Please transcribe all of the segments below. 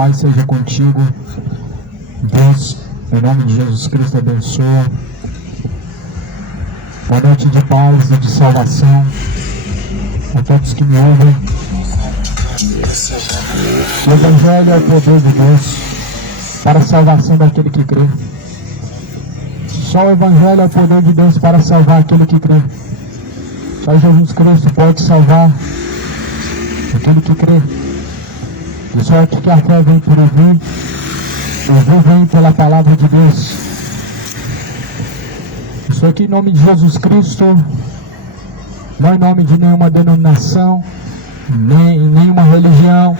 paz seja contigo. Deus, em nome de Jesus Cristo, abençoa. Boa noite de paz e de salvação a todos que me ouvem. O Evangelho é o poder de Deus para a salvação daquele que crê. Só o Evangelho é o poder de Deus para salvar aquele que crê. Só Jesus Cristo pode salvar aquele que crê. De sorte que a fé vem por ouvir, ouvir vem pela palavra de Deus. Isso aqui em nome de Jesus Cristo, não em nome de nenhuma denominação, nem nenhuma religião,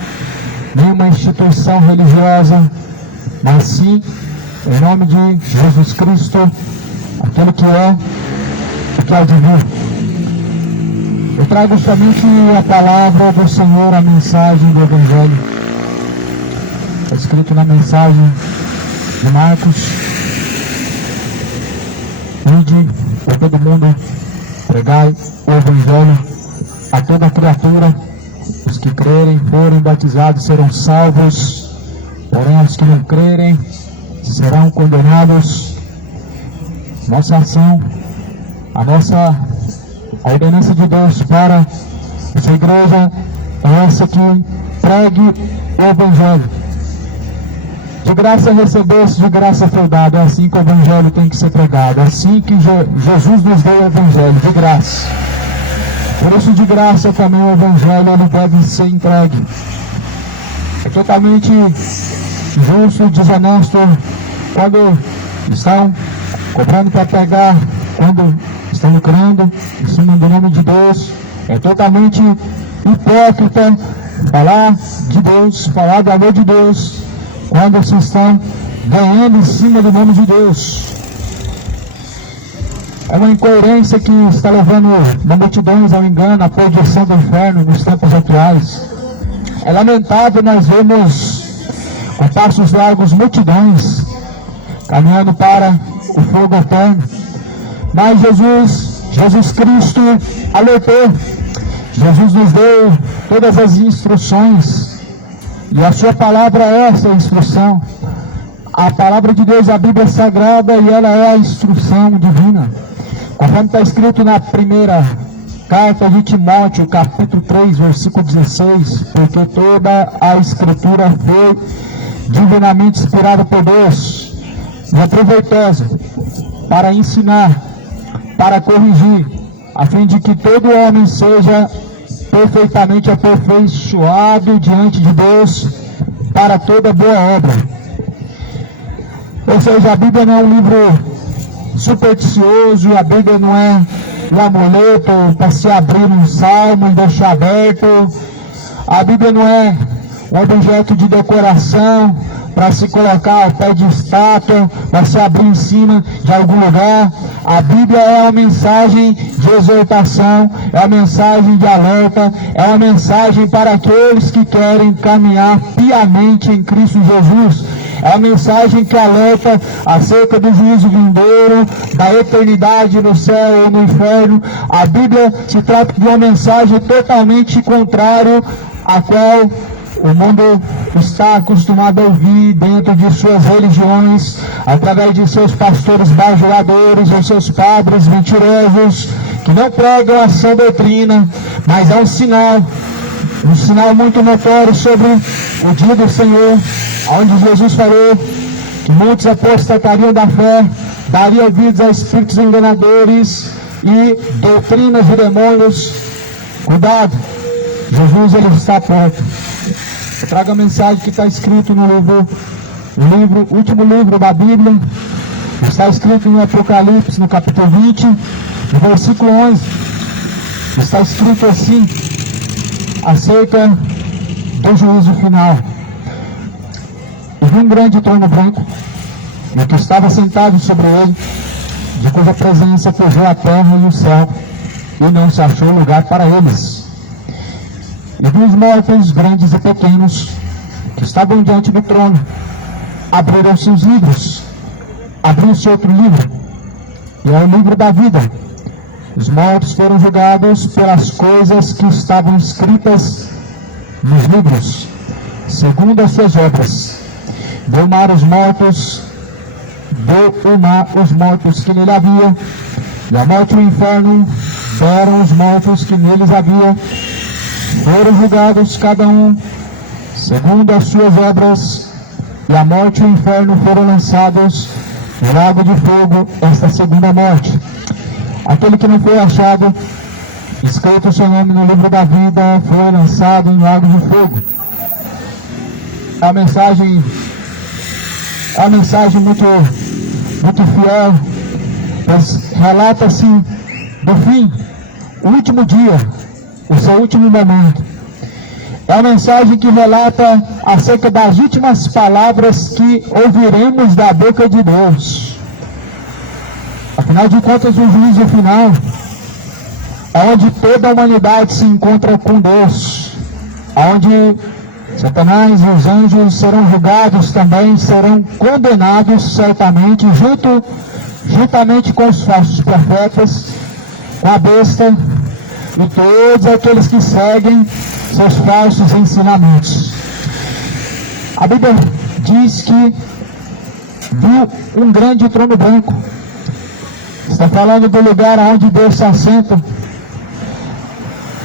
nenhuma instituição religiosa, mas sim em nome de Jesus Cristo, aquele que é e que há de vir. Eu trago somente a palavra do Senhor, a mensagem do Evangelho. Está escrito na mensagem de Marcos: ide por todo mundo, pregai o Evangelho a toda criatura. Os que crerem, forem batizados, serão salvos, porém os que não crerem serão condenados. Nossa ação, a ordenança de Deus para essa igreja é essa: que pregue o Evangelho. De graça recebeste, de graça foi dado. É assim que o Evangelho tem que ser pregado. É assim que Jesus nos deu o Evangelho, de graça. Por isso, de graça também o Evangelho ele deve ser entregue. É totalmente justo e desonesto quando estão cobrando para pregar, quando estão lucrando em cima do nome de Deus. É totalmente hipócrita falar de Deus, falar do amor de Deus, quando se estão ganhando em cima do nome de Deus. É uma incoerência que está levando multidões ao engano, à perdição do inferno nos tempos atuais. É lamentável nós vermos com passos largos multidões caminhando para o fogo eterno. Mas Jesus Cristo alertou. Jesus nos deu todas as instruções. E a sua palavra é essa instrução. A palavra de Deus, a Bíblia Sagrada, e ela é a instrução divina. Conforme está escrito na primeira carta de Timóteo, capítulo 3, versículo 16. Porque toda a Escritura foi divinamente inspirada por Deus e é proveitosa para ensinar, para corrigir, a fim de que todo homem seja perfeitamente aperfeiçoado diante de Deus para toda boa obra. Ou seja, a Bíblia não é um livro supersticioso, a Bíblia não é um amuleto para se abrir um salmo e deixar aberto. A Bíblia não é um objeto de decoração para se colocar ao pé de estátua, para se abrir em cima de algum lugar. A Bíblia é uma mensagem de exortação, é uma mensagem de alerta, é uma mensagem para aqueles que querem caminhar piamente em Cristo Jesus. É uma mensagem que alerta acerca do juízo vindouro, da eternidade no céu ou no inferno. A Bíblia se trata de uma mensagem totalmente contrária à qual o mundo está acostumado a ouvir dentro de suas religiões, através de seus pastores bajuladores ou seus padres mentirosos, que não pregam a sã doutrina, mas é um sinal muito notório sobre o dia do Senhor, onde Jesus falou que muitos apostatariam da fé, dariam ouvidos a espíritos enganadores e doutrinas de demônios. Cuidado, Jesus ele está perto. Eu trago a mensagem que está escrito no último livro da Bíblia. Está escrito em Apocalipse, no capítulo 20, no versículo 11. Está escrito assim, acerca do juízo final. E vi um grande trono branco, e o que estava sentado sobre ele, de cuja presença fugiu a terra e o céu, e não se achou lugar para eles. E vi os mortos, grandes e pequenos, que estavam diante do trono. Abriram-se os livros. Abriu-se outro livro, e é o livro da vida. Os mortos foram julgados pelas coisas que estavam escritas nos livros, segundo as suas obras. Deu o mar os mortos que nele havia, e a morte e o inferno deram os mortos que neles havia. Foram julgados cada um segundo as suas obras, e a morte e o inferno foram lançados no lago de fogo, esta segunda morte. Aquele que não foi achado escrito o seu nome no livro da vida foi lançado em lago de fogo. A mensagem muito fiel, pois relata-se do fim, o último dia, o seu último momento. É a mensagem que relata acerca das últimas palavras que ouviremos da boca de Deus. Afinal de contas, o juízo final é onde toda a humanidade se encontra com Deus, onde Satanás e os anjos serão julgados também, serão condenados certamente, juntamente com os falsos profetas, com a besta e todos aqueles que seguem seus falsos ensinamentos. A Bíblia diz que viu um grande trono branco. Está falando do lugar onde Deus se assenta,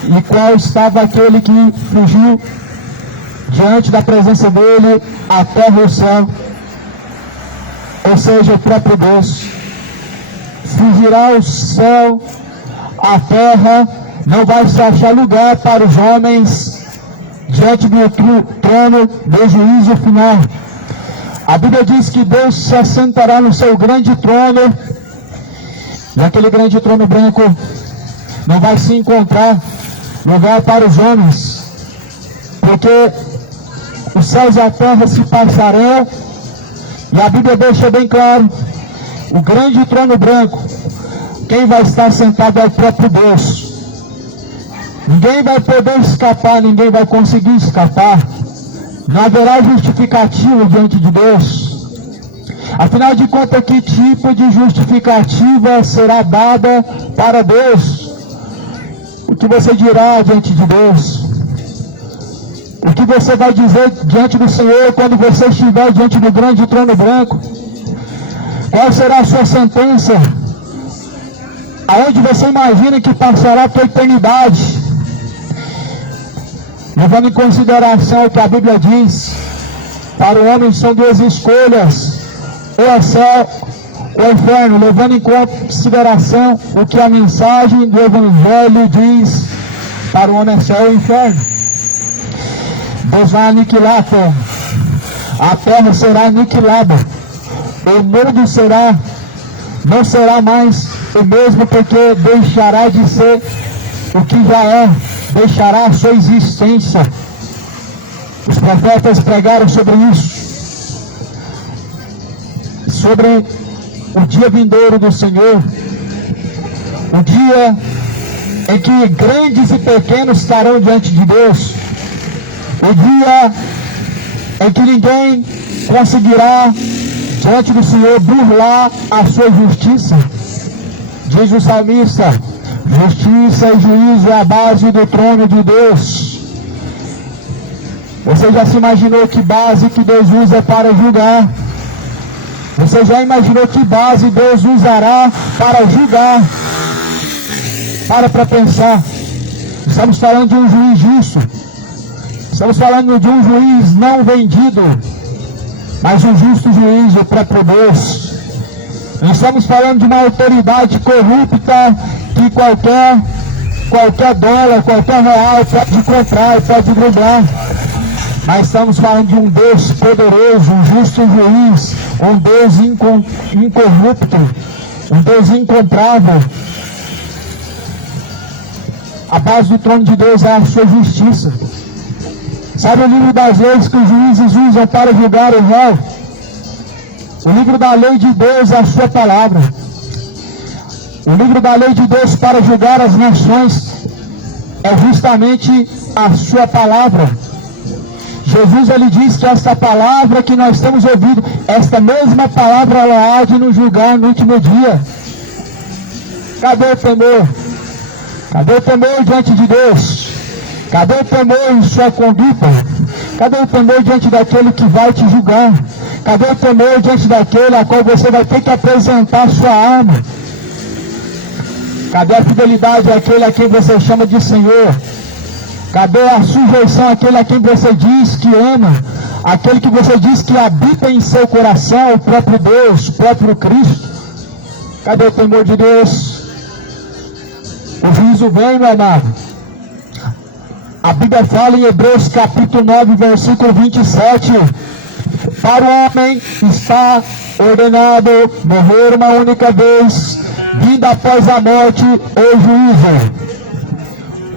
e qual estava aquele que fugiu diante da presença dele a terra e o céu, ou seja, o próprio Deus. Fugirá o céu, a terra, não vai se achar lugar para os homens diante do trono do juízo final. A Bíblia diz que Deus se assentará no seu grande trono, e aquele grande trono branco não vai se encontrar lugar para os homens, porque os céus e a terra se passarão, e a Bíblia deixa bem claro, o grande trono branco, quem vai estar sentado é o próprio Deus. Ninguém vai poder escapar, ninguém vai conseguir escapar. Não haverá justificativa diante de Deus. Afinal de contas, que tipo de justificativa será dada para Deus? O que você dirá diante de Deus? O que você vai dizer diante do Senhor quando você estiver diante do grande trono branco? Qual será a sua sentença? Aonde você imagina que passará a tua eternidade? Levando em consideração o que a Bíblia diz, para o homem são duas escolhas, ou é céu ou inferno, levando em consideração o que a mensagem do Evangelho diz, para o homem é céu ou inferno. Deus vai aniquilar a terra, a terra será aniquilada, o mundo não será mais o mesmo, porque deixará de ser o que já é, deixará a sua existência. Os profetas pregaram sobre isso, sobre o dia vindouro do Senhor, o dia em que grandes e pequenos estarão diante de Deus, o dia em que ninguém conseguirá diante do Senhor burlar a sua justiça. Diz o salmista: justiça e juízo é a base do trono de Deus. Você já se imaginou que base que Deus usa para julgar? Você já imaginou que base Deus usará para julgar? Para pensar. Estamos falando de um juiz justo. Estamos falando de um juiz não vendido, mas um justo juiz, o próprio Deus. Não estamos falando de uma autoridade corrupta que qualquer dólar, qualquer real pode comprar e pode driblar. Mas estamos falando de um Deus poderoso, um justo juiz, um Deus incorrupto, um Deus incomparável. A base do trono de Deus é a sua justiça. Sabe o livro das leis que os juízes usam para julgar o réu? O livro da lei de Deus é a sua palavra. O livro da lei de Deus para julgar as nações é justamente a sua palavra. Jesus, ele diz que esta palavra que nós temos ouvido, esta mesma palavra, ela há de nos julgar no último dia. Cadê o temor? Cadê o temor diante de Deus? Cadê o temor em sua conduta? Cadê o temor diante daquele que vai te julgar? Cadê o temor diante daquele a qual você vai ter que apresentar sua alma? Cadê a fidelidade àquele a quem você chama de Senhor? Cadê a sujeição àquele a quem você diz que ama? Aquele que você diz que habita em seu coração, o próprio Deus, o próprio Cristo? Cadê o temor de Deus? O juízo vem, meu amado. A Bíblia fala em Hebreus capítulo 9, versículo 27. Para o homem está ordenado morrer uma única vez, vindo após a morte o juízo.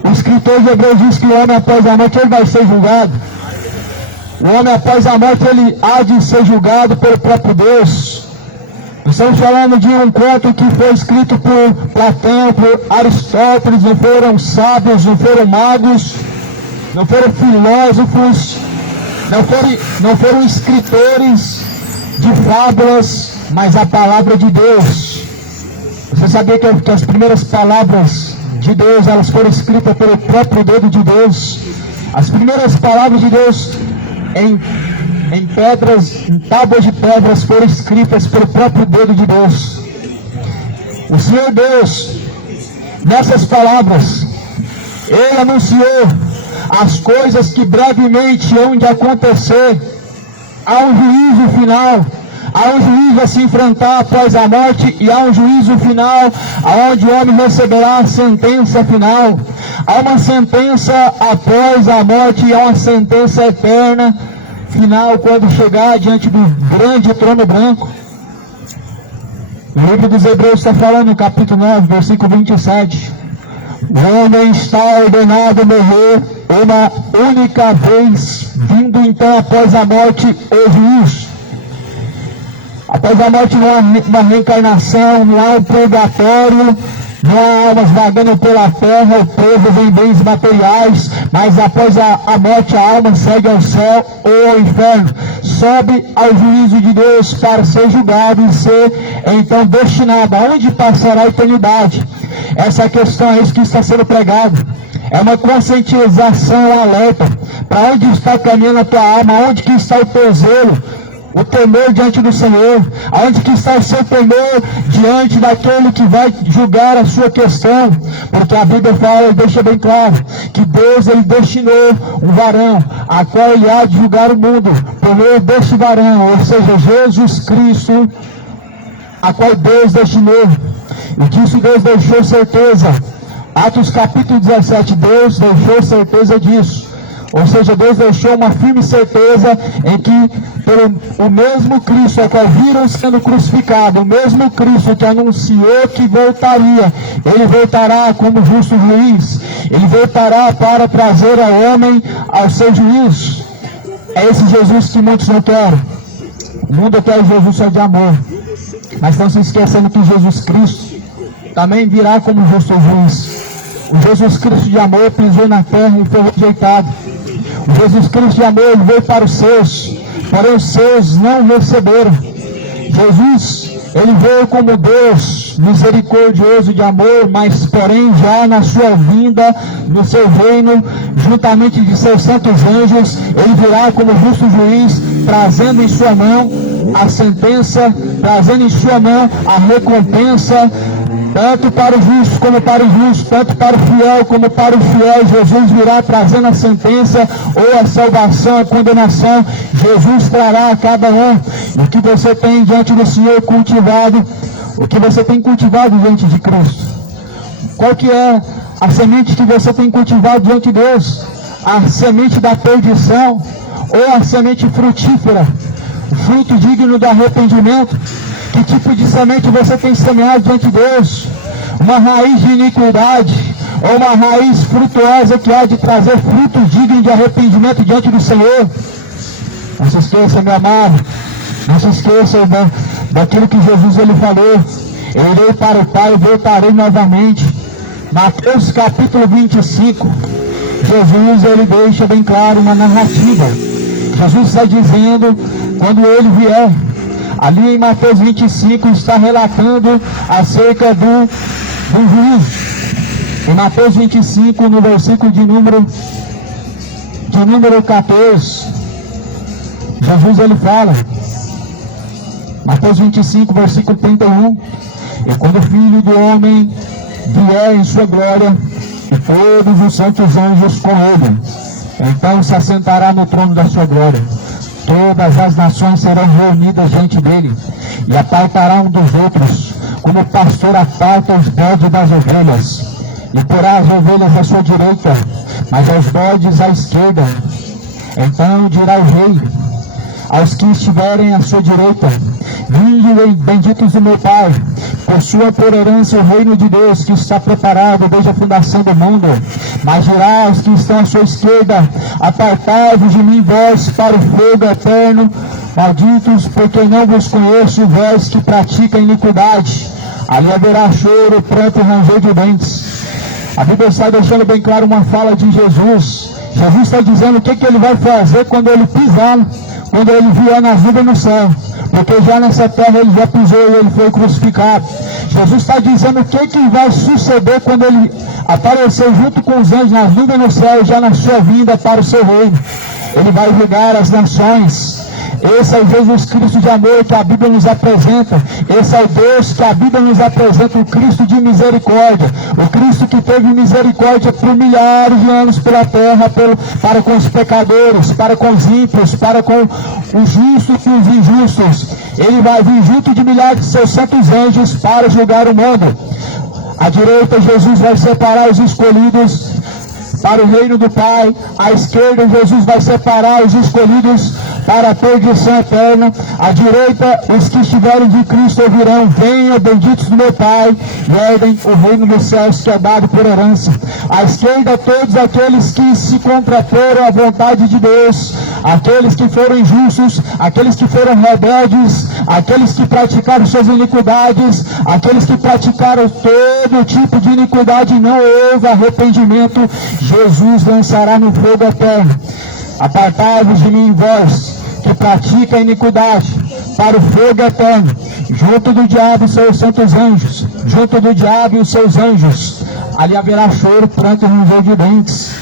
O escritor de Hebreus diz que o homem após a morte ele vai ser julgado. O homem após a morte ele há de ser julgado pelo próprio Deus. Estamos falando de um conto que foi escrito por Platão, por Aristóteles. Não foram sábios, não foram magos, não foram filósofos, não foram escritores de fábulas, mas a palavra de Deus. Você sabia que as primeiras palavras de Deus, elas foram escritas pelo próprio dedo de Deus? As primeiras palavras de Deus em pedras, em tábuas de pedras, foram escritas pelo próprio dedo de Deus. O Senhor Deus, nessas palavras, Ele anunciou as coisas que brevemente hão de acontecer. Há um juízo final, há um juízo a se enfrentar após a morte, e há um juízo final, onde o homem receberá a sentença final. Há uma sentença após a morte, e há uma sentença eterna final, quando chegar diante do grande trono branco. O livro dos Hebreus está falando no capítulo 9, versículo 27. O homem está ordenado morrer uma única vez, vindo então após a morte o juízo. Após a morte não há uma reencarnação, não há um purgatório, não há almas vagando pela terra, o povo em bens materiais, mas após a morte a alma segue ao céu ou ao inferno, sobe ao juízo de Deus para ser julgado e ser então destinado aonde passará a eternidade. Essa questão é isso que está sendo pregado. É uma conscientização alerta. Para onde está caminhando a tua alma? Onde que está o teu zelo? O temor diante do Senhor? Aonde que está o seu temor diante daquele que vai julgar a sua questão? Porque a Bíblia fala e deixa bem claro que Deus ele destinou um varão a qual ele há de julgar o mundo por meio deste varão, ou seja, Jesus Cristo, a qual Deus destinou. E disso Deus deixou certeza. Atos capítulo 17, Deus deixou certeza disso. Ou seja, Deus deixou uma firme certeza em que pelo o mesmo Cristo a qual viram sendo crucificado, o mesmo Cristo que anunciou que voltaria, Ele voltará como justo juiz. Ele voltará para trazer ao homem ao seu juízo. É esse Jesus que muitos não querem. O mundo quer Jesus só de amor, mas estão se esquecendo que Jesus Cristo também virá como justo juiz. O Jesus Cristo de amor pisou na terra e foi rejeitado. O Jesus Cristo de amor veio para os seus, porém os seus não receberam. Jesus, ele veio como Deus misericordioso de amor, mas porém já na sua vinda, no seu reino, juntamente de seus santos anjos, ele virá como justo juiz, trazendo em sua mão a sentença, trazendo em sua mão a recompensa, tanto para o justo como para o injusto, tanto para o fiel como para o fiel. Jesus virá trazendo a sentença, ou a salvação, a condenação. Jesus trará a cada um. O que você tem diante do Senhor cultivado, o que você tem cultivado diante de Cristo? Qual que é a semente que você tem cultivado diante de Deus? A semente da perdição ou a semente frutífera? O fruto digno do arrependimento? Que tipo de semente você tem semeado diante de Deus? Uma raiz de iniquidade ou uma raiz frutuosa que há de trazer fruto digno de arrependimento diante do Senhor? Não se esqueça, meu amado, não se esqueça daquilo que Jesus ele falou: eu irei para o Pai e voltarei novamente. Mateus capítulo 25, Jesus ele deixa bem claro uma narrativa. Jesus está dizendo, quando ele vier, ali em Mateus 25 está relatando acerca do juízo. Em Mateus 25, no versículo de número de número 14, Jesus ele fala, Mateus 25, versículo 31, e quando o Filho do Homem vier em sua glória, e todos os santos anjos com ele, então se assentará no trono da sua glória. Todas as nações serão reunidas diante dele, e apartará um dos outros, como o pastor aparta os bodes das ovelhas, e porá as ovelhas à sua direita, mas aos bodes à esquerda. Então dirá o rei aos que estiverem à sua direita: vinde, benditos do meu Pai, possua por herança o reino de Deus, que está preparado desde a fundação do mundo. Mas dirá aos que estão à sua esquerda: apartai-vos de mim, vós, para o fogo eterno, malditos, porque não vos conheço, vós que praticam iniquidade. Ali haverá choro, pranto e ranger de dentes. A Bíblia está deixando bem claro uma fala de Jesus. Jesus está dizendo o que ele vai fazer quando ele pisar, quando ele vier nas nuvens no céu. Porque já nessa terra ele já pisou e ele foi crucificado. Jesus está dizendo o que vai suceder quando ele aparecer junto com os anjos nas nuvens no céu, já na sua vinda para o seu reino. Ele vai julgar as nações. Esse é o Jesus Cristo de amor que a Bíblia nos apresenta. Esse é o Deus que a Bíblia nos apresenta, o Cristo de misericórdia. O Cristo que teve misericórdia por milhares de anos pela terra, para com os pecadores, para com os ímpios, para com os justos e os injustos. Ele vai vir junto de milhares de seus santos anjos para julgar o mundo. À direita, Jesus vai separar os escolhidos para o reino do Pai. À esquerda, Jesus vai separar os escolhidos para a perdição eterna. À direita, os que estiverem de Cristo ouvirão: venham, benditos do meu Pai, e herdem o reino dos céus, que é dado por herança. À esquerda, todos aqueles que se contraporam à vontade de Deus, aqueles que foram injustos, aqueles que foram rebeldes, aqueles que praticaram suas iniquidades, aqueles que praticaram todo tipo de iniquidade e não houve arrependimento, Jesus lançará no fogo eterno. Apartai-vos de mim, vós que pratica a iniquidade, para o fogo eterno, junto do diabo e seus santos anjos, junto do diabo e os seus anjos. Ali haverá choro, pranto e ranger de dentes.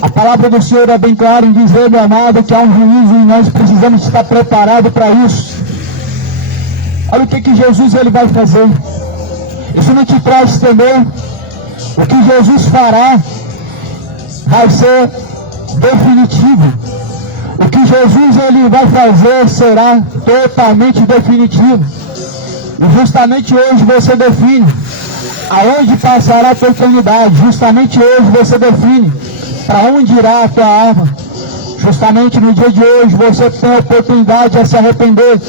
A palavra do Senhor é bem clara em dizer, meu amado, que há um juízo e nós precisamos estar preparados para isso. Olha o que Jesus ele vai fazer. Isso não te traz temor. O que Jesus fará vai ser definitivo. O que Jesus ele vai fazer será totalmente definitivo. E justamente hoje você define aonde passará a tua eternidade. Justamente hoje você define para onde irá a tua alma. Justamente no dia de hoje você tem a oportunidade a se arrepender.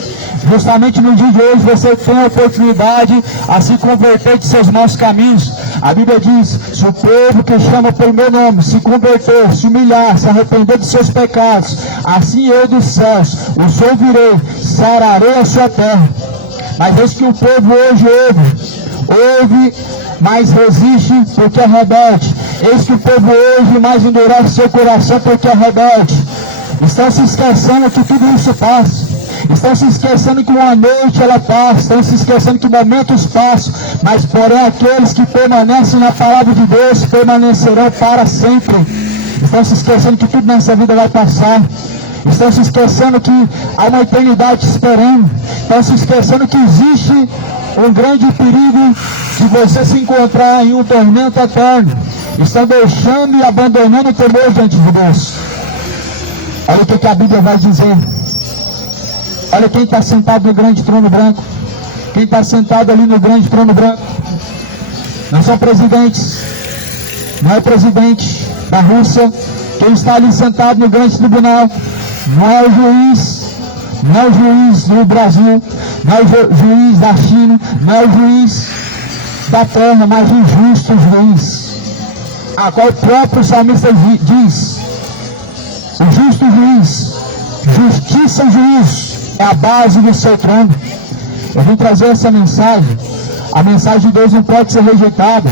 Justamente no dia de hoje você tem a oportunidade a se converter de seus maus caminhos. A Bíblia diz: se o povo que chama pelo meu nome se converter, se humilhar, se arrepender de seus pecados, assim eu dos céus os ouvirei, sararei a sua terra. Mas eis que o povo hoje ouve, mas resiste porque é rebelde. Eis que o povo hoje mais endurece seu coração porque é rebelde. Estão se esquecendo que tudo isso passa. Estão se esquecendo que uma noite ela passa. Estão se esquecendo que momentos passam. Mas porém aqueles que permanecem na palavra de Deus permanecerão para sempre. Estão se esquecendo que tudo nessa vida vai passar. Estão se esquecendo que há uma eternidade esperando. Estão se esquecendo que existe um grande perigo de você se encontrar em um tormento eterno. Estão deixando e abandonando o temor diante de Deus. Olha o que a Bíblia vai dizer. Olha quem está sentado no grande trono branco. Quem está sentado ali no grande trono branco não são presidentes, não é o presidente da Rússia. Quem está ali sentado no grande tribunal não é o juiz, não é o juiz do Brasil, não é o juiz da China, não é o juiz da terra, mas o justo juiz, a qual o próprio salmista diz: o justo juiz, justiça e juízo é a base do seu trono. Eu vim trazer essa mensagem. A mensagem de Deus não pode ser rejeitada.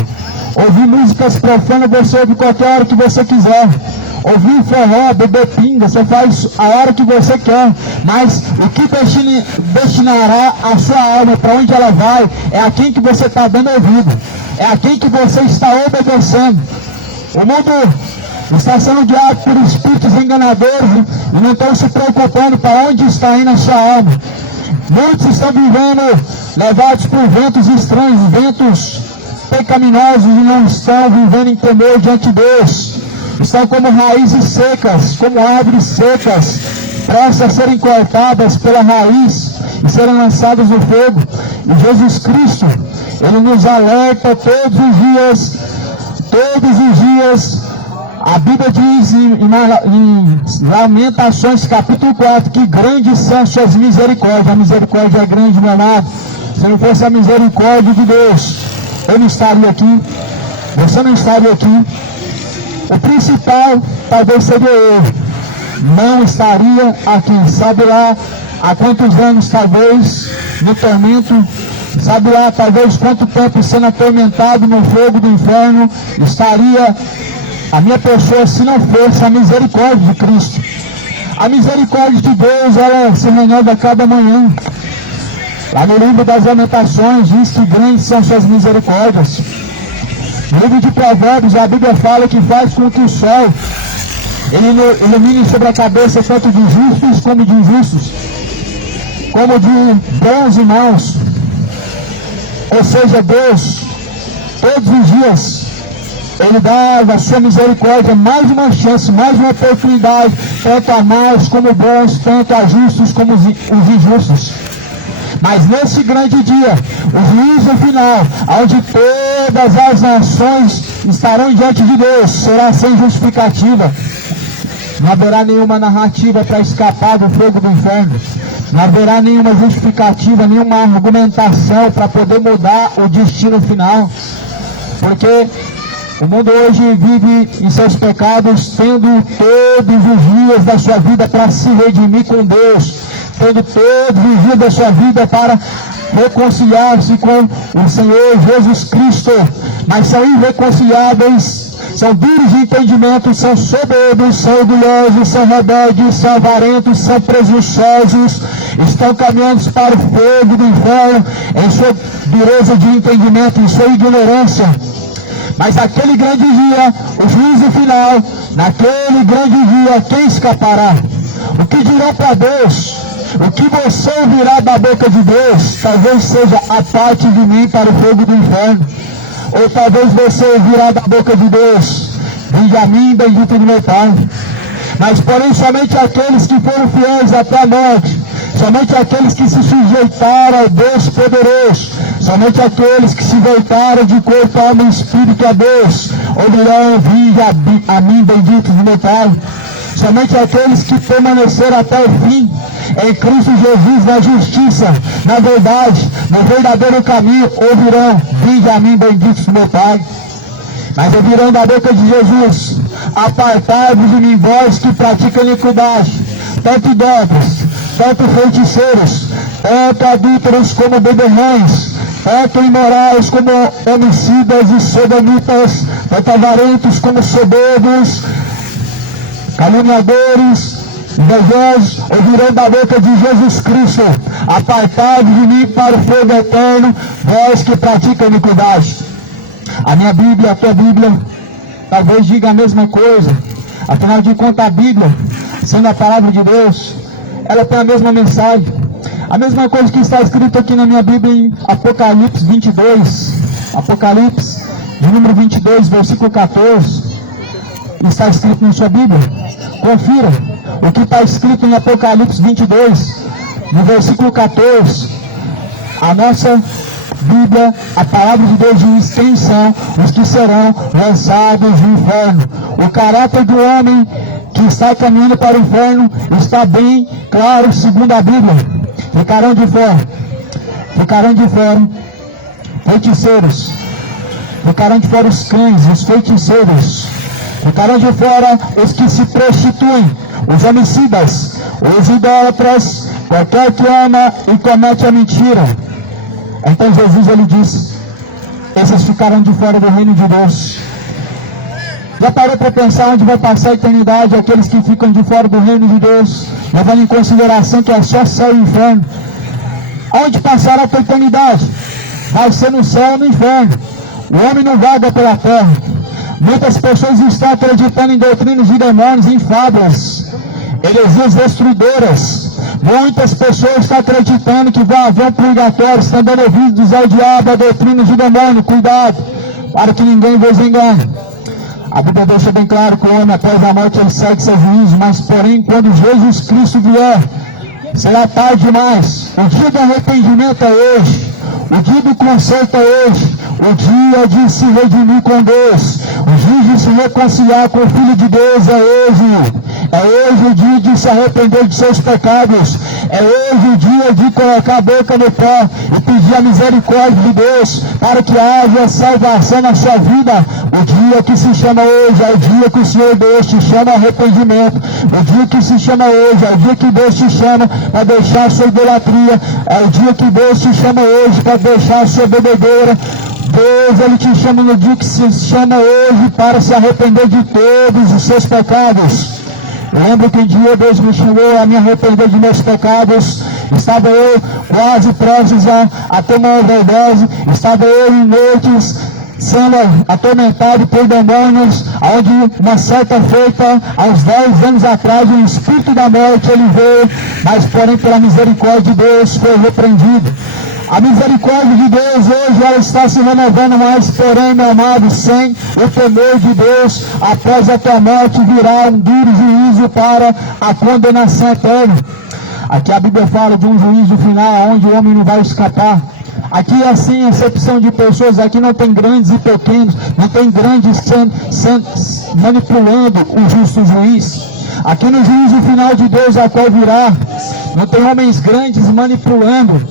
Ouvir músicas profanas você ouve qualquer hora que você quiser. Ouvir forró, beber pinga, você faz a hora que você quer. Mas o que destinará a sua alma, para onde ela vai, é a quem que você está dando ouvido. É a quem que você está obedecendo. O mundo está sendo guiado por espíritos enganadores e não estão se preocupando para onde está indo a sua alma. Muitos estão vivendo levados por ventos estranhos, ventos pecaminosos, e não estão vivendo em temor diante de Deus. Estão como raízes secas, como árvores secas, prestes a serem cortadas pela raiz e serem lançadas no fogo. E Jesus Cristo, Ele nos alerta todos os dias. A Bíblia diz em Lamentações capítulo 4 que grandes são as suas misericórdias. A misericórdia é grande, meu amado. Se não fosse a misericórdia de Deus, eu não estaria aqui, você não estaria aqui. O principal talvez seria eu, não estaria aqui. Sabe lá há quantos anos, talvez, no tormento, sabe lá talvez quanto tempo sendo atormentado no fogo do inferno estaria a minha pessoa, se não fosse a misericórdia de Cristo. A misericórdia de Deus, ela se renova a cada manhã. Lá no livro das Lamentações diz que grandes são suas misericórdias. No livro de Provérbios, a Bíblia fala que faz com que o sol ele ilumine sobre a cabeça tanto de justos como de injustos, como de bons e maus. Ou seja, Deus, todos os dias, Ele dá a sua misericórdia mais uma chance, mais uma oportunidade, tanto a maus como bons, tanto a justos como os injustos. Mas nesse grande dia, o juízo final, onde todas as nações estarão diante de Deus, será sem justificativa. Não haverá nenhuma narrativa para escapar do fogo do inferno. Não haverá nenhuma justificativa, nenhuma argumentação para poder mudar o destino final. Porque o mundo hoje vive em seus pecados, tendo todos os dias da sua vida para se redimir com Deus, tendo todos os dias da sua vida para reconciliar-se com o Senhor Jesus Cristo, mas são irreconciliáveis, são duros de entendimento, são soberbos, são orgulhosos, são rebeldes, são avarentos, são presunçosos, estão caminhando para o fogo do inferno em sua dureza de entendimento, em sua ignorância. Mas naquele grande dia, o juízo final, naquele grande dia, quem escapará? O que dirá para Deus? O que você ouvirá da boca de Deus? Talvez seja a parte de mim para o fogo do inferno. Ou talvez você ouvirá da boca de Deus: vinde a mim, bendito do meu Pai. Mas porém somente aqueles que foram fiéis até a morte, somente aqueles que se sujeitaram ao Deus poderoso, somente aqueles que se voltaram de corpo, alma e espírito a Deus, ouvirão: vinde a mim, bendito do meu Pai. Somente aqueles que permaneceram até o fim, em Cristo Jesus, na justiça, na verdade, no verdadeiro caminho, ouvirão: vinde a mim, bendito do meu Pai. Mas ouvirão da boca de Jesus: apartai-vos de mim, vós que praticam iniquidade, tanto idólatras, tanto feiticeiros, tanto adúlteros como beberrões, tanto imorais como homicidas e sodomitas, tanto avarentos como soberbos, caluniadores, invejosos, ouvirão da boca de Jesus Cristo: apartai-vos de mim para o fogo eterno, vós que praticam iniquidade. A minha Bíblia, a tua Bíblia, talvez diga a mesma coisa. Afinal de contas, a Bíblia, sendo a palavra de Deus, ela tem a mesma mensagem. A mesma coisa que está escrito aqui na minha Bíblia em Apocalipse 22. Apocalipse, de número 22, versículo 14. Está escrito na sua Bíblia. Confira o que está escrito em Apocalipse 22, no versículo 14. A nossa Bíblia, a palavra de Deus diz quem são os que serão lançados no inferno. O caráter do homem que está caminhando para o inferno está bem claro segundo a Bíblia. Ficarão de fora feiticeiros, ficarão de fora os cães, os feiticeiros, ficarão de fora os que se prostituem, os homicidas, os idólatras, qualquer que ama e comete a mentira. Então Jesus, ele diz: esses ficarão de fora do reino de Deus. Já parou para pensar onde vai passar a eternidade aqueles que ficam de fora do reino de Deus, levando em consideração que é só céu e inferno? Onde passará a tua eternidade? Vai ser no céu ou no inferno. O homem não vaga pela terra, Muitas pessoas estão acreditando em doutrinas de demônios, em fábulas, heresias destruidoras. Muitas pessoas estão acreditando que vai haver um purgatório, estão dando ouvidos ao diabo, a doutrina de demônio. Cuidado, para que ninguém vos engane. A Bíblia deixa bem claro que o homem após a morte ele segue seu juízo, mas porém quando Jesus Cristo vier, será tarde demais. O dia do arrependimento é hoje, o dia do conserto é hoje, o dia de se redimir com Deus, o dia de se reconciliar com o Filho de Deus é hoje. É hoje o dia de se arrepender de seus pecados. É hoje o dia de colocar a boca no pó e pedir a misericórdia de Deus para que haja salvação na sua vida. O dia que se chama hoje é o dia que o Senhor Deus te chama arrependimento. O dia que se chama hoje é o dia que Deus te chama para deixar a sua idolatria. É o dia que Deus te chama hoje para deixar a sua bebedeira. Deus, Ele te chama no dia que se chama hoje para se arrepender de todos os seus pecados. Lembro que um dia Deus me chamou a me arrepender de meus pecados. Estava eu quase prestes a ter uma overdose. Estava eu em noites sendo atormentado por demônios, onde uma certa feita, há uns 10 anos atrás, o espírito da morte ele veio, mas porém pela misericórdia de Deus foi repreendido. A misericórdia de Deus hoje ela está se renovando, mas porém, meu amado, sem o temor de Deus, após a tua morte virá um duro juízo para a condenação eterna. Aqui a Bíblia fala de um juízo final, onde o homem não vai escapar. Aqui é assim, acepção de pessoas, aqui não tem grandes e pequenos, não tem grandes manipulando o justo juiz. Aqui no juízo final de Deus, a qual virá, não tem homens grandes manipulando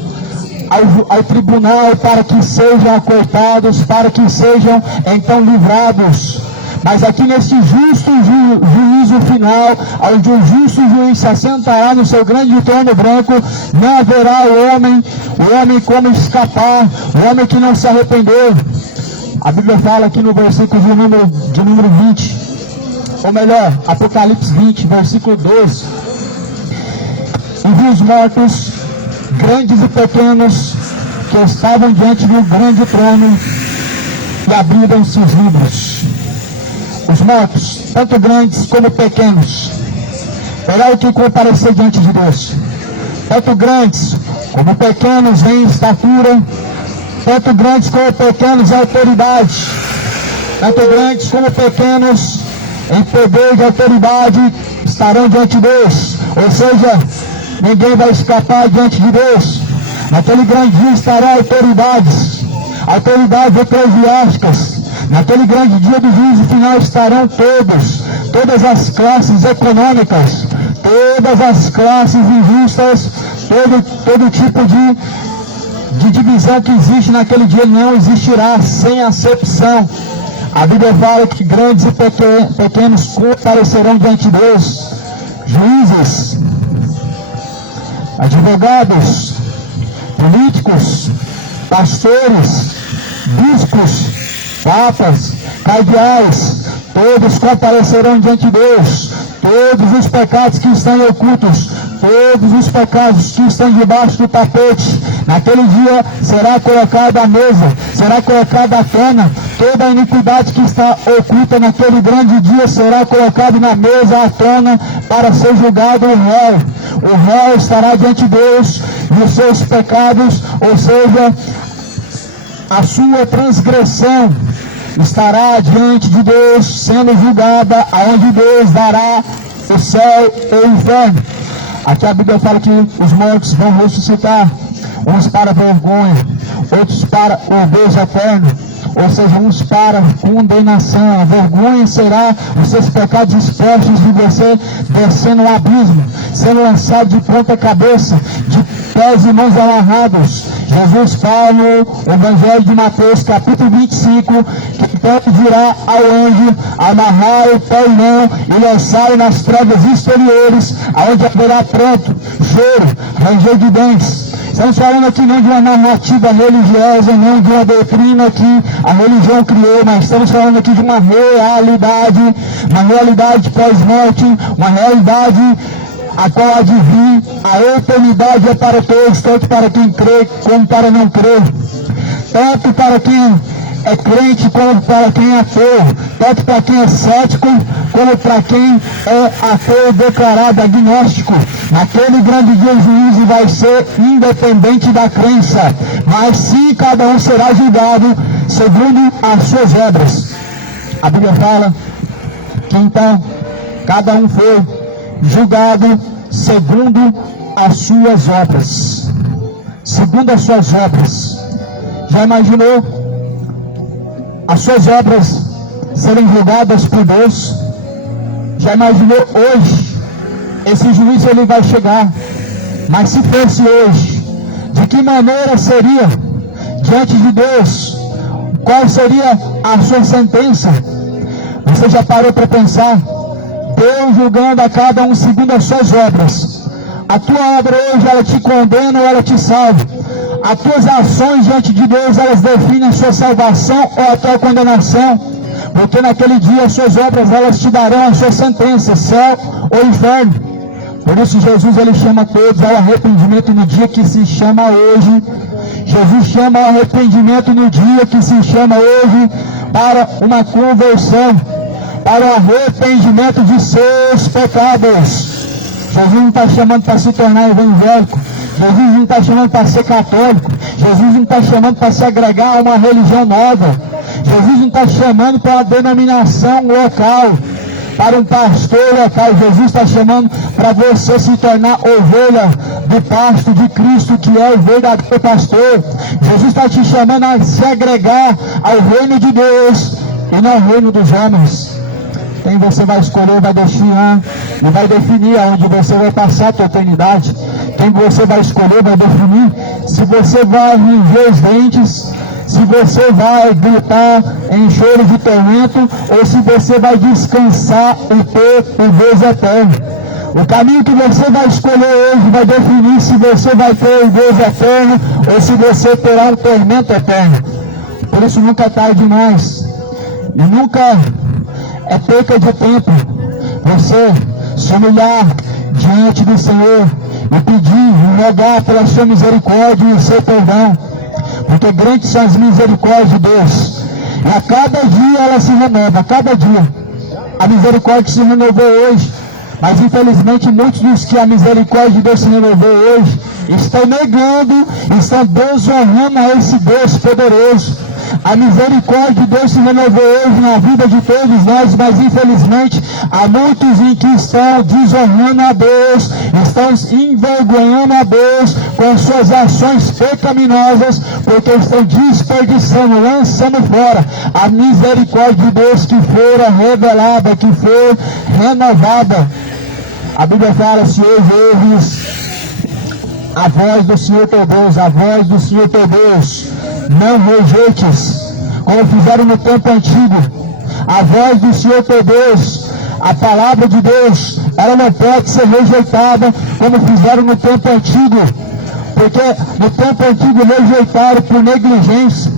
ao tribunal para que sejam acortados, para que sejam então livrados. Mas aqui nesse justo juízo final, onde o justo juiz se assentará no seu grande trono branco, não haverá o homem como escapar, o homem que não se arrependeu. A Bíblia fala aqui no versículo de número 20, ou melhor, Apocalipse 20, versículo 12. E vi os mortos, grandes e pequenos, que estavam diante de um grande trono, e abriram-se os livros. Os mortos, tanto grandes como pequenos, terão que comparecer diante de Deus. Tanto grandes como pequenos em estatura, tanto grandes como pequenos em autoridade, tanto grandes como pequenos em poder de autoridade estarão diante de Deus. Ou seja, ninguém vai escapar diante de Deus. Naquele grande dia estarão autoridades eclesiásticas. Naquele grande dia do juízo final estarão todas as classes econômicas, todas as classes injustas, todo tipo de divisão que existe naquele dia não existirá, sem acepção. A Bíblia fala que grandes e pequenos comparecerão diante de Deus. Juízes, advogados, políticos, pastores, bispos, papas, cardeais, todos comparecerão diante de Deus. Todos os pecados que estão ocultos, todos os pecados que estão debaixo do tapete, naquele dia será colocada à mesa, será colocada à tona. Toda a iniquidade que está oculta naquele grande dia será colocada na mesa, à tona, para ser julgado o réu. O réu estará diante de Deus e os seus pecados, ou seja, a sua transgressão, estará diante de Deus, sendo julgada, aonde Deus dará o céu e o inferno. Aqui a Bíblia fala que os mortos vão ressuscitar, uns para vergonha, outros para o Deus eterno, ou seja, uns para condenação. A vergonha será os seus pecados expostos de você descer no abismo, sendo lançado de ponta cabeça, de pés e mãos amarrados. Jesus fala no Evangelho de Mateus, capítulo 25, que então dirá ao anjo amarrar o pé e mão e lançar nas trevas exteriores, aonde haverá pranto, choro, ranger de dentes. Estamos falando aqui não de uma narrativa religiosa, não de uma doutrina que a religião criou, mas estamos falando aqui de uma realidade pós-morte, uma realidade a qual há de vir. A eternidade é para todos, tanto para quem crê como para não crer. Tanto para quem é crente como para quem é ateu, tanto para quem é cético como para quem é ateu declarado, agnóstico. Naquele grande dia o juízo vai ser independente da crença, mas sim cada um será julgado segundo as suas obras. A Bíblia fala que então cada um foi julgado segundo as suas obras. Segundo as suas obras. Já imaginou as suas obras serem julgadas por Deus? Já imaginou hoje? Esse juízo ele vai chegar. Mas se fosse hoje, de que maneira seria diante de Deus? Qual seria a sua sentença? Você já parou para pensar? Deus julgando a cada um segundo as suas obras. A tua obra hoje, ela te condena ou ela te salva? As tuas ações diante de Deus, elas definem a sua salvação ou a tua condenação? Porque naquele dia as suas obras, elas te darão a sua sentença, céu ou inferno. Por isso Jesus, ele chama todos ao arrependimento no dia que se chama hoje. Jesus chama ao arrependimento no dia que se chama hoje, para uma conversão, para o arrependimento de seus pecados. Jesus não está chamando para se tornar evangélico. Jesus não está chamando para ser católico. Jesus não está chamando para se agregar a uma religião nova. Jesus não está chamando para uma denominação local, para um pastor local. Jesus está chamando para você se tornar ovelha do pasto de Cristo, que é o verdadeiro pastor. Jesus está te chamando a se agregar ao reino de Deus e não ao reino dos homens. Quem você vai escolher vai destinar e vai definir aonde você vai passar a sua eternidade. Quem você vai escolher vai definir se você vai ranger os dentes, se você vai gritar em choro de tormento, ou se você vai descansar e ter o Deus eterno. O caminho que você vai escolher hoje vai definir se você vai ter o Deus eterno ou se você terá um tormento eterno. Por isso nunca é tarde demais e nunca é perca de tempo você se humilhar diante do Senhor e pedir, e rogar pela sua misericórdia e o seu perdão, porque grandes são as misericórdias de Deus, e a cada dia ela se renova, a cada dia. A misericórdia se renovou hoje, mas infelizmente muitos dos que a misericórdia de Deus se renovou hoje estão negando, estão desonrando a esse Deus poderoso. A misericórdia de Deus se renovou hoje na vida de todos nós, mas infelizmente há muitos em que estão desonrando a Deus, estão envergonhando a Deus com suas ações pecaminosas, porque estão desperdiçando, lançando fora a misericórdia de Deus que fora revelada, que foi renovada. A Bíblia fala: se hoje ouves a voz do Senhor teu Deus, a voz do Senhor teu Deus, não rejeites, como fizeram no tempo antigo. A voz do Senhor teu Deus, a palavra de Deus, ela não pode ser rejeitada como fizeram no tempo antigo, porque no tempo antigo rejeitaram por negligência,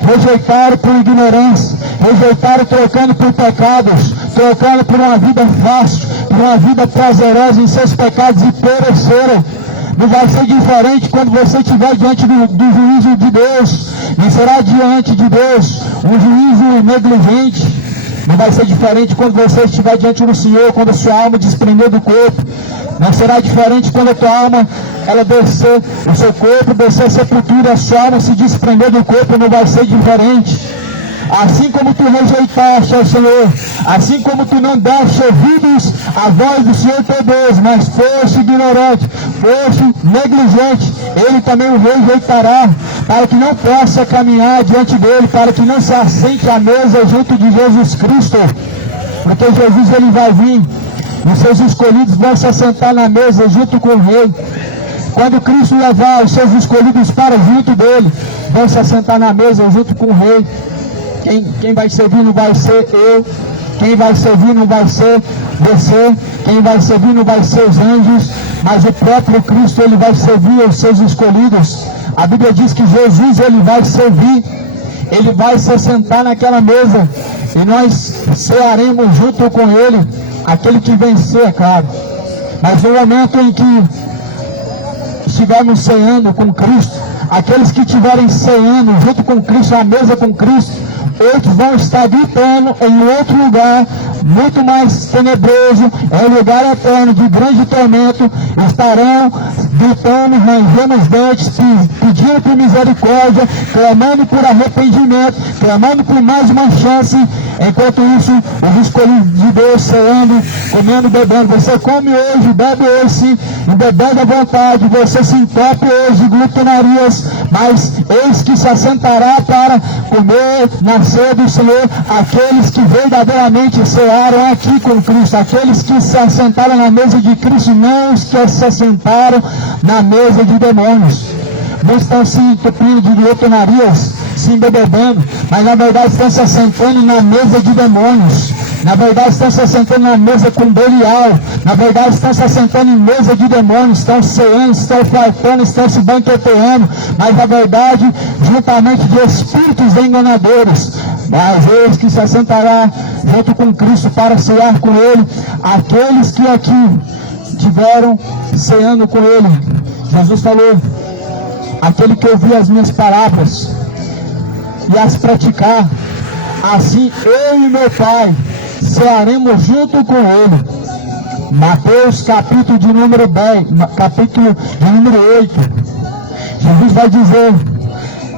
rejeitaram por ignorância, rejeitaram trocando por pecados, trocando por uma vida fácil, por uma vida prazerosa em seus pecados, e pereceram. Não vai ser diferente quando você estiver diante do juízo de Deus. Não será diante de Deus um juízo negligente. Não vai ser diferente quando você estiver diante do Senhor, quando a sua alma desprender do corpo. Não será diferente quando a tua alma, ela descer, o seu corpo descer a sepultura, a sua alma se desprender do corpo. Não vai ser diferente. Assim como tu rejeitaste ao Senhor, assim como tu não deste ouvidos à voz do Senhor teu Deus, mas foste ignorante, foste negligente, Ele também o rejeitará, para que não possa caminhar diante dele, para que não se assente à mesa junto de Jesus Cristo, porque Jesus ele vai vir, e os seus escolhidos vão se assentar na mesa junto com o Rei. Quando Cristo levar os seus escolhidos para junto dele, vão se assentar na mesa junto com o Rei. Quem vai servir não vai ser eu, quem vai servir não vai ser você, quem vai servir não vai ser os anjos, mas o próprio Cristo ele vai servir os seus escolhidos. A Bíblia diz que Jesus ele vai servir, ele vai se sentar naquela mesa e nós cearemos junto com ele, aquele que vencer, é claro. Mas no momento em que estivermos ceando com Cristo, aqueles que estiverem ceando junto com Cristo, à mesa com Cristo, outros vão estar gritando em outro lugar, muito mais tenebroso, é um lugar eterno de grande tormento, estarão gritando, rangendo os dentes, pedindo por misericórdia, clamando por arrependimento, clamando por mais uma chance. Enquanto isso, os escolhidos de Deus ceando, comendo, bebendo. Você come hoje, bebe hoje, e bebendo à vontade, você se entope hoje de glutonarias, mas eis que se assentará para comer na ceia do Senhor aqueles que verdadeiramente cearam aqui com Cristo, aqueles que se assentaram na mesa de Cristo, não os que se assentaram na mesa de demônios. Muitos estão se entupindo de glutonarias, se embebedando, mas na verdade estão se assentando na mesa de demônios. Na verdade estão se assentando na mesa com Belial. Na verdade estão se assentando em mesa de demônios. Estão ceando, estão fartando, estão se banqueteando. Mas na verdade, juntamente de espíritos enganadores. Mas eis que se assentará junto com Cristo para cear com Ele aqueles que aqui tiveram ceando com Ele. Jesus falou: aquele que ouvir as minhas palavras e as praticar, assim eu e meu Pai cearemos junto com Ele. Mateus capítulo de número 10, capítulo de número 8. Jesus vai dizer: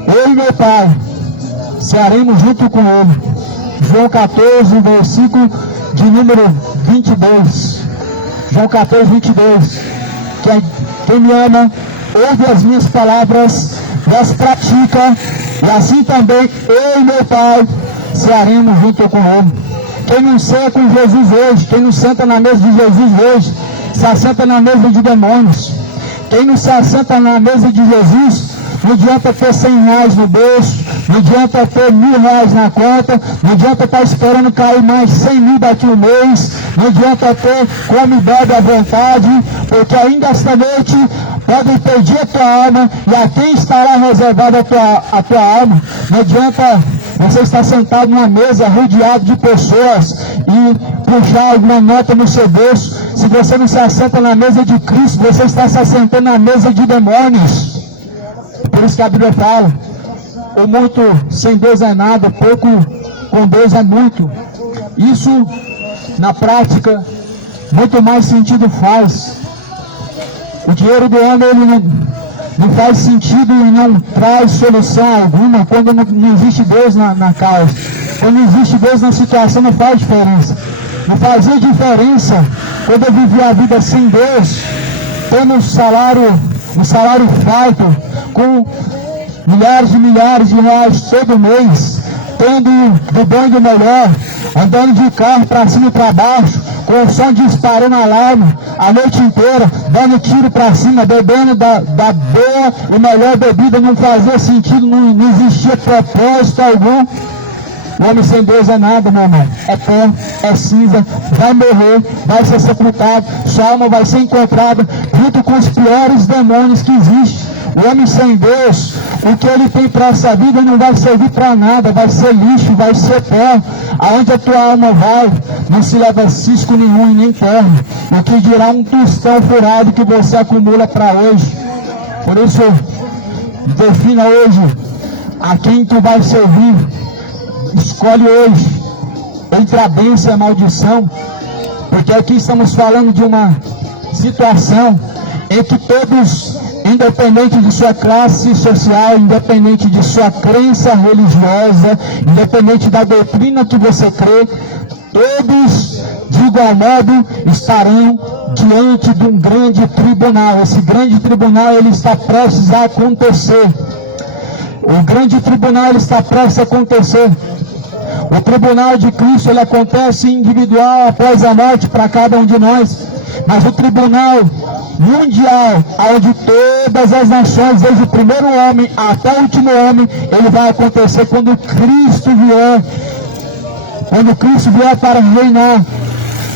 eu e meu Pai cearemos junto com Ele. João 14, versículo de número 22. João 14, 22. Quem me ama, ouve as minhas palavras e as pratica, e assim também eu e meu Pai cearemos junto com Ele. Quem não ceia com Jesus hoje, quem não senta na mesa de Jesus hoje, se assenta na mesa de demônios. Quem não se assenta na mesa de Jesus, não adianta ter 100 reais no bolso, não adianta ter 1.000 reais na conta, não adianta estar esperando cair mais 100 mil daqui a um mês, não adianta ter come e bebe à vontade, porque ainda esta noite podem perder a tua alma, e a quem estará reservada a tua alma. Não adianta você estar sentado numa mesa rodeado de pessoas e puxar alguma nota no seu bolso. Se você não se assenta na mesa de Cristo, você está se assentando na mesa de demônios. Por isso que a Bíblia fala: o muito sem Deus é nada, o pouco com Deus é muito. Isso, na prática, muito mais sentido faz. O dinheiro do homem, ele não faz sentido e não traz solução alguma quando não existe Deus na causa. Quando não existe Deus na situação, não faz diferença. Não fazia diferença quando eu vivia a vida sem Deus, tendo um salário farto, com milhares de reais todo mês, tendo do bom e do melhor, andando de carro para cima e para baixo, com o som disparando alarme a noite inteira, dando tiro para cima, bebendo da boa e melhor bebida. Não fazia sentido, não existia propósito algum. O homem sem Deus é nada, meu irmão. É pó, é cinza, vai morrer, vai ser sepultado, sua alma vai ser encontrada junto com os piores demônios que existem. O homem sem Deus, o que ele tem para essa vida não vai servir para nada, vai ser lixo, vai ser pó. Aonde a tua alma vai, não se leva cisco nenhum e nem terra. O que dirá um tostão furado que você acumula para hoje. Por isso, defina hoje a quem tu vai servir. Escolhe hoje entre a bênção e a maldição, porque aqui estamos falando de uma situação em que todos, independente de sua classe social, independente de sua crença religiosa, independente da doutrina que você crê, todos de igual modo estarão diante de um grande tribunal. Esse grande tribunal, ele está prestes a acontecer. O grande tribunal, ele está prestes a acontecer. O tribunal de Cristo, ele acontece individual após a morte para cada um de nós. Mas o tribunal mundial, onde todas as nações, desde o primeiro homem até o último homem, ele vai acontecer quando Cristo vier. Quando Cristo vier para reinar.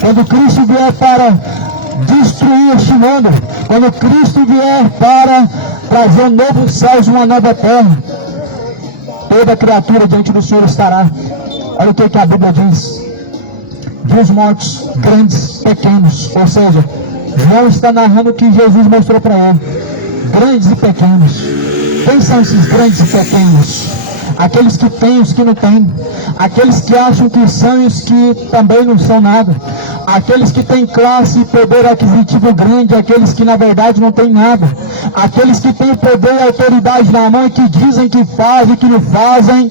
Quando Cristo vier para destruir este mundo. Quando Cristo vier para trazer um novo céu e uma nova terra. Toda criatura diante do Senhor estará. Olha o que a Bíblia diz. De os mortos, grandes, pequenos. Ou seja, João está narrando o que Jesus mostrou para ele. Grandes e pequenos. Quem são esses grandes e pequenos? aqueles que têm e os que não têm, aqueles que acham que são e os que também não são nada, aqueles que têm classe e poder aquisitivo grande, aqueles que na verdade não têm nada, aqueles que têm poder e autoridade na mão e que dizem que fazem e que não fazem,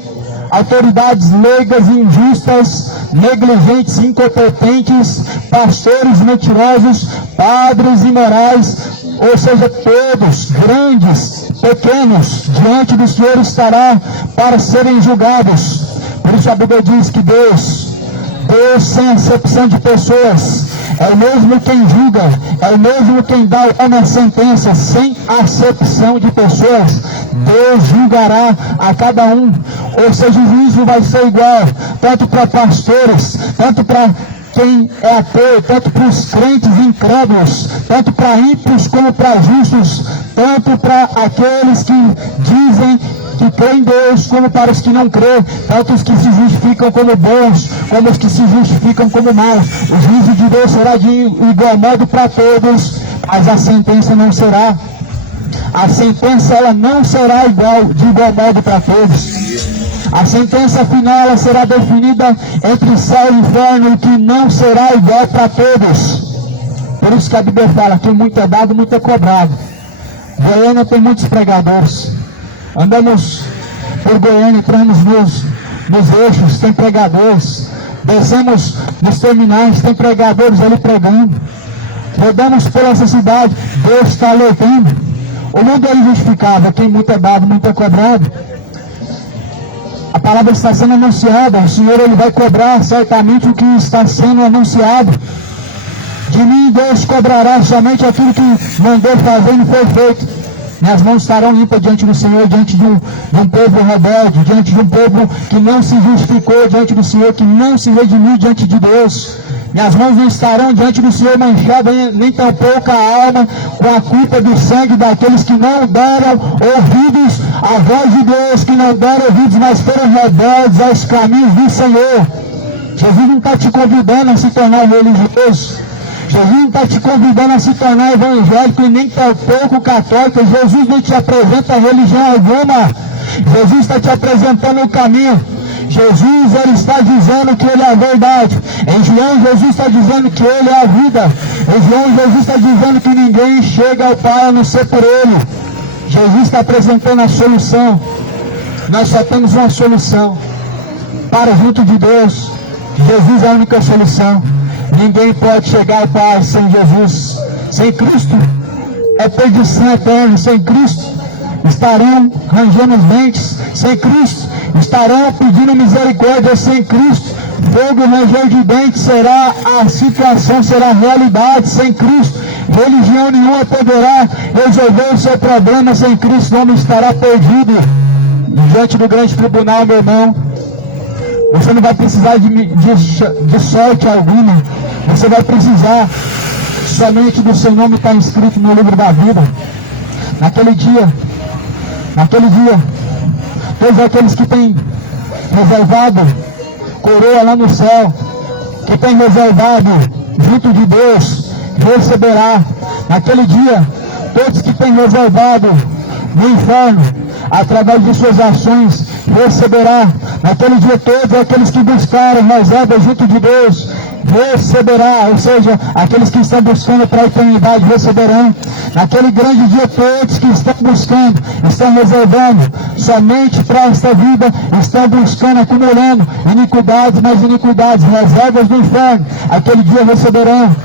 autoridades leigas e injustas, negligentes e incompetentes, pastores mentirosos, padres imorais, ou seja, todos, grandes, pequenos, diante do Senhor estará para serem julgados. Por isso a Bíblia diz que Deus sem acepção de pessoas, é o mesmo quem julga, é o mesmo quem dá uma sentença, sem acepção de pessoas. Deus julgará a cada um, ou seja, o juízo vai ser igual, tanto para pastores, tanto para quem é ateu, tanto para os crentes incrédulos, tanto para ímpios como para justos, tanto para aqueles que dizem que creem em Deus, como para os que não creem, tanto os que se justificam como bons, como os que se justificam como maus. O juízo de Deus será de igual modo para todos, mas a sentença não será. A sentença ela não será de igual modo para todos. A sentença final ela será definida entre céu e inferno, e que não será igual para todos. Por isso que a Bíblia fala que muito é dado, muito é cobrado. Goiânia tem muitos pregadores. Andamos por Goiânia, entramos nos eixos, tem pregadores. Descemos nos terminais, tem pregadores ali pregando. Rodamos por essa cidade, Deus está alertando. O mundo é injustificável, quem muito é dado, muito é cobrado. A palavra está sendo anunciada, o Senhor ele vai cobrar certamente o que está sendo anunciado. De mim Deus cobrará somente aquilo que mandou fazer e não foi feito. Minhas mãos estarão limpas diante do Senhor, diante de um povo rebelde, diante de um povo que não se justificou diante do Senhor, que não se redimiu diante de Deus. Minhas mãos não estarão diante do Senhor manchadas, nem tampouco a alma com a culpa do sangue daqueles que não deram ouvidos à voz de Deus, que não deram ouvidos, mas foram rebeldes aos caminhos do Senhor. Jesus não está te convidando a se tornar religioso. Jesus não está te convidando a se tornar evangélico e nem tampouco católico. Jesus não te apresenta religião alguma. Jesus está te apresentando o caminho. Jesus ele está dizendo que Ele é a verdade. Em João, Jesus está dizendo que Ele é a vida. Em João, Jesus está dizendo que ninguém chega ao Pai a não ser por Ele. Jesus está apresentando a solução. Nós só temos uma solução para junto de Deus. Jesus é a única solução. Ninguém pode chegar ao Pai sem Jesus. Sem Cristo é perdição eterna. Sem Cristo estarão rangendo os dentes. Sem Cristo estarão pedindo misericórdia. Sem Cristo, fogo e ranger de dentes será a situação, será a realidade. Sem Cristo, religião nenhuma poderá resolver o seu problema. Sem Cristo, o homem estará perdido diante do grande tribunal, meu irmão. Você não vai precisar de sorte alguma. Você vai precisar somente do seu nome estar inscrito no livro da vida. Naquele dia, todos aqueles que têm reservado coroa lá no céu, que têm reservado junto de Deus, receberá. Naquele dia, todos que têm reservado no inferno, através de suas ações, receberá. Naquele dia, todos aqueles que buscaram reserva junto de Deus, receberá, ou seja, aqueles que estão buscando para a eternidade receberão. Naquele grande dia, todos que estão buscando, estão reservando somente para esta vida, estão buscando, acumulando iniquidades, mais iniquidades, reservas do inferno, aquele dia receberão.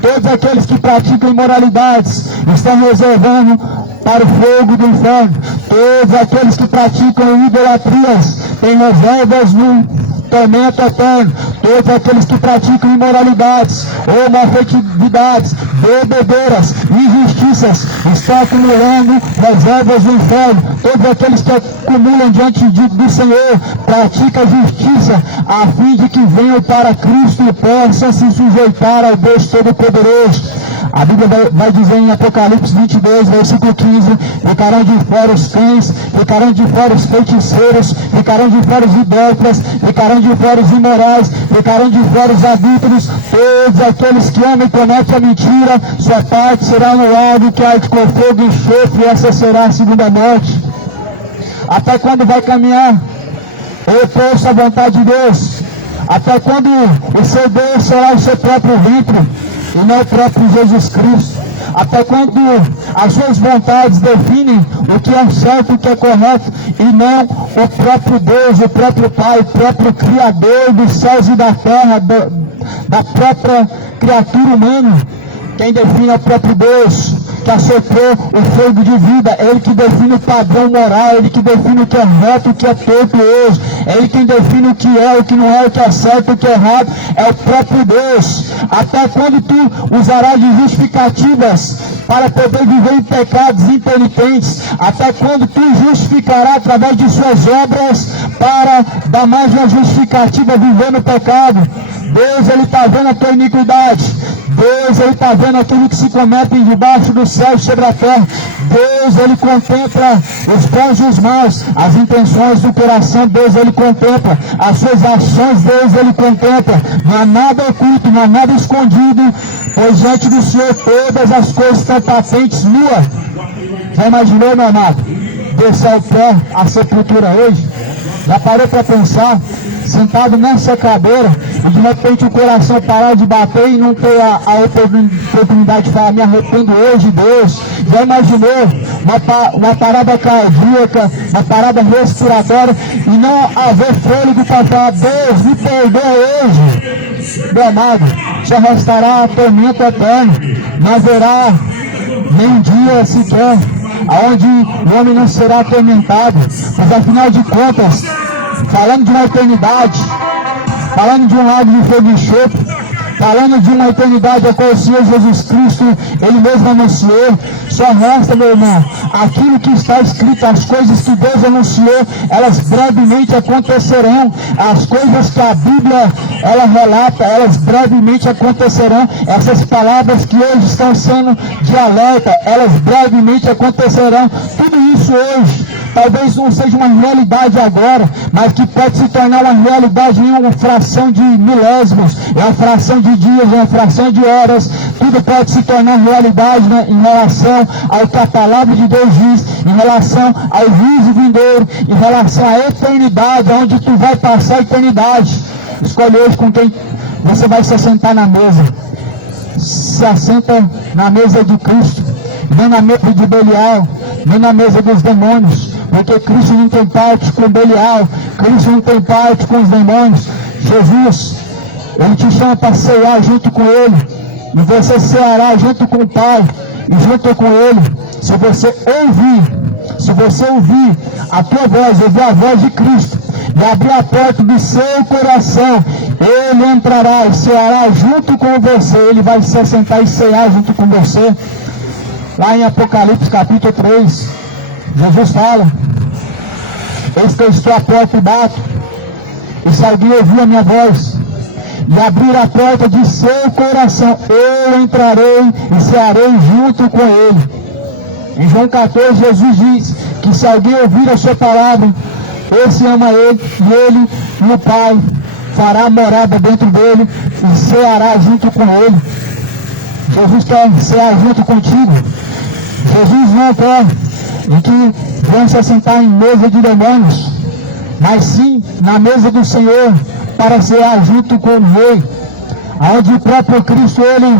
Todos aqueles que praticam imoralidades estão reservando para o fogo do inferno. Todos aqueles que praticam idolatrias têm reservas no tormento eterno. Todos aqueles que praticam imoralidades, homoafetividades, bebedeiras, injustiças, estão acumulando reservas do inferno. Todos aqueles que acumulam diante do Senhor, praticam justiça, a fim de que venham para Cristo e possam se sujeitar ao Deus Todo-Poderoso. A Bíblia vai dizer em Apocalipse 22, versículo 15, ficarão de fora os cães, ficarão de fora os feiticeiros, ficarão de fora os idólatras, ficarão de fora os imorais, ficarão de fora os adúlteros, todos aqueles que amam e cometem a mentira, sua parte será no lago que arde com fogo e enxofre, e essa será a segunda morte. Até quando vai caminhar opôs-se à vontade de Deus. Até quando o seu Deus será o seu próprio ventre e não o próprio Jesus Cristo. Até quando as suas vontades definem o que é certo e o que é correto, e não o próprio Deus, o próprio Pai, o próprio Criador dos céus e da terra, da própria criatura humana. Quem define é o próprio Deus, que assoprou o fôlego de vida. É Ele que define o padrão moral, Ele que define o que é reto, o que é torto hoje. É Ele quem define o que é, o que não é, o que é certo, o que é errado. É o próprio Deus. Até quando tu usarás de justificativas para poder viver em pecados impenitentes? Até quando tu justificarás através de suas obras para dar mais uma justificativa viver no pecado? Deus, Ele está vendo a tua iniquidade. Deus, Ele está vendo aquilo que se comete debaixo do céu e sobre a terra. Deus, Ele contempla os bons e os maus, as intenções do coração. Deus, Ele contempla as suas ações. Deus, Ele contempla. Não há nada oculto, não há nada escondido, pois diante do Senhor todas as coisas estão patentes, nuas. Já imaginou, meu amado, descer ao pé a sepultura hoje? Já parou para pensar? Sentado nessa cadeira, e de repente o coração parar de bater e não ter a oportunidade de falar, me arrependo hoje, Deus. Já imaginou uma parada cardíaca, uma parada respiratória, e não haver fôlego para falar, Deus, me perdoa hoje? Meu amado, só restará tormento eterno, não haverá nem dia sequer aonde o homem não será atormentado. Mas afinal de contas, falando de uma eternidade, falando de um lago de fogo e enxofre, falando de uma eternidade a qual o Senhor Jesus Cristo, Ele mesmo anunciou, só resta, meu irmão, aquilo que está escrito, as coisas que Deus anunciou, elas brevemente acontecerão. As coisas que a Bíblia, ela relata, elas brevemente acontecerão. Essas palavras que hoje estão sendo de alerta, elas brevemente acontecerão. Tudo isso hoje, talvez não seja uma realidade agora, mas que pode se tornar uma realidade em uma fração de milésimos, em uma fração de dias, em uma fração de horas. Tudo pode se tornar realidade, né, em relação ao que a palavra de Deus diz, em relação ao juízo vindouro, em relação à eternidade, onde tu vai passar a eternidade. Escolhe hoje com quem você vai se assentar na mesa. Se assenta na mesa de Cristo, não na mesa de Belial, nem na mesa dos demônios, porque Cristo não tem parte com Belial, Cristo não tem parte com os demônios. Jesus, Ele te chama para cear junto com Ele, e você ceará junto com o Pai, e junto com Ele, se você ouvir a tua voz, ouvir a voz de Cristo, e abrir a porta do seu coração, Ele entrará e ceará junto com você. Ele vai se assentar e cear junto com você. Lá em Apocalipse capítulo 3, Jesus fala, eis que eu estou à porta e bato, e se alguém ouvir a minha voz, e abrir a porta de seu coração, eu entrarei e cearei junto com ele. Em João 14, Jesus diz que se alguém ouvir a sua palavra, esse ama ele, e ele e o Pai fará morada dentro dele e ceará junto com ele. Jesus quer cear junto contigo. Jesus não quer que venha se assentar em mesa de demônios, mas sim na mesa do Senhor, para cear junto com o Rei, onde o próprio Cristo, Ele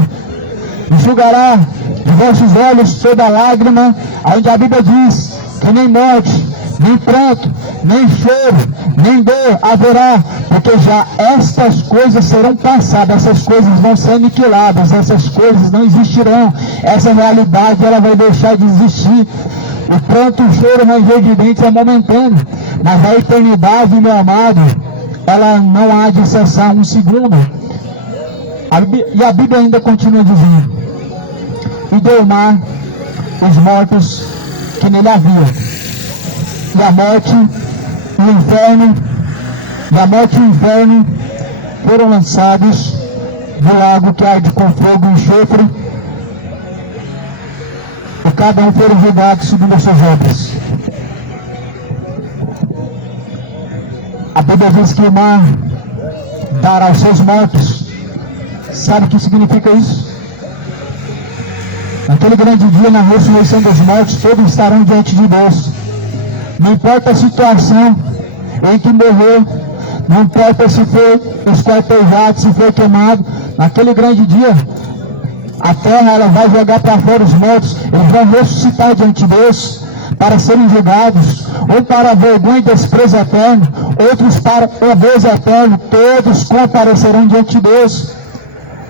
julgará de vossos olhos toda lágrima, onde a Bíblia diz que nem morte, nem pranto, nem choro, nem dor haverá, porque já estas coisas serão passadas, essas coisas vão ser aniquiladas, essas coisas não existirão, essa realidade ela vai deixar de existir. O pranto, o choro, o ranger de dentes é momentâneo, mas a eternidade, meu amado, ela não há de cessar um segundo. E a Bíblia ainda continua dizendo, e deu o mar os mortos que nele havia, e a morte e o inferno foram lançados do lago que arde com fogo e enxofre, e cada um foram julgados segundo as suas obras. A Bíblia diz que o mar dará aos seus mortos. Sabe o que significa isso? Naquele grande dia, na ressurreição dos mortos, todos estarão diante de Deus. Não importa a situação em que morreu, não importa se foi esquartejado, se foi queimado, naquele grande dia, a terra ela vai jogar para fora os mortos, eles vão ressuscitar diante de Deus, para serem julgados, ou para vergonha e desprezo eterno, outros para o Deus eterno, todos comparecerão diante de Deus.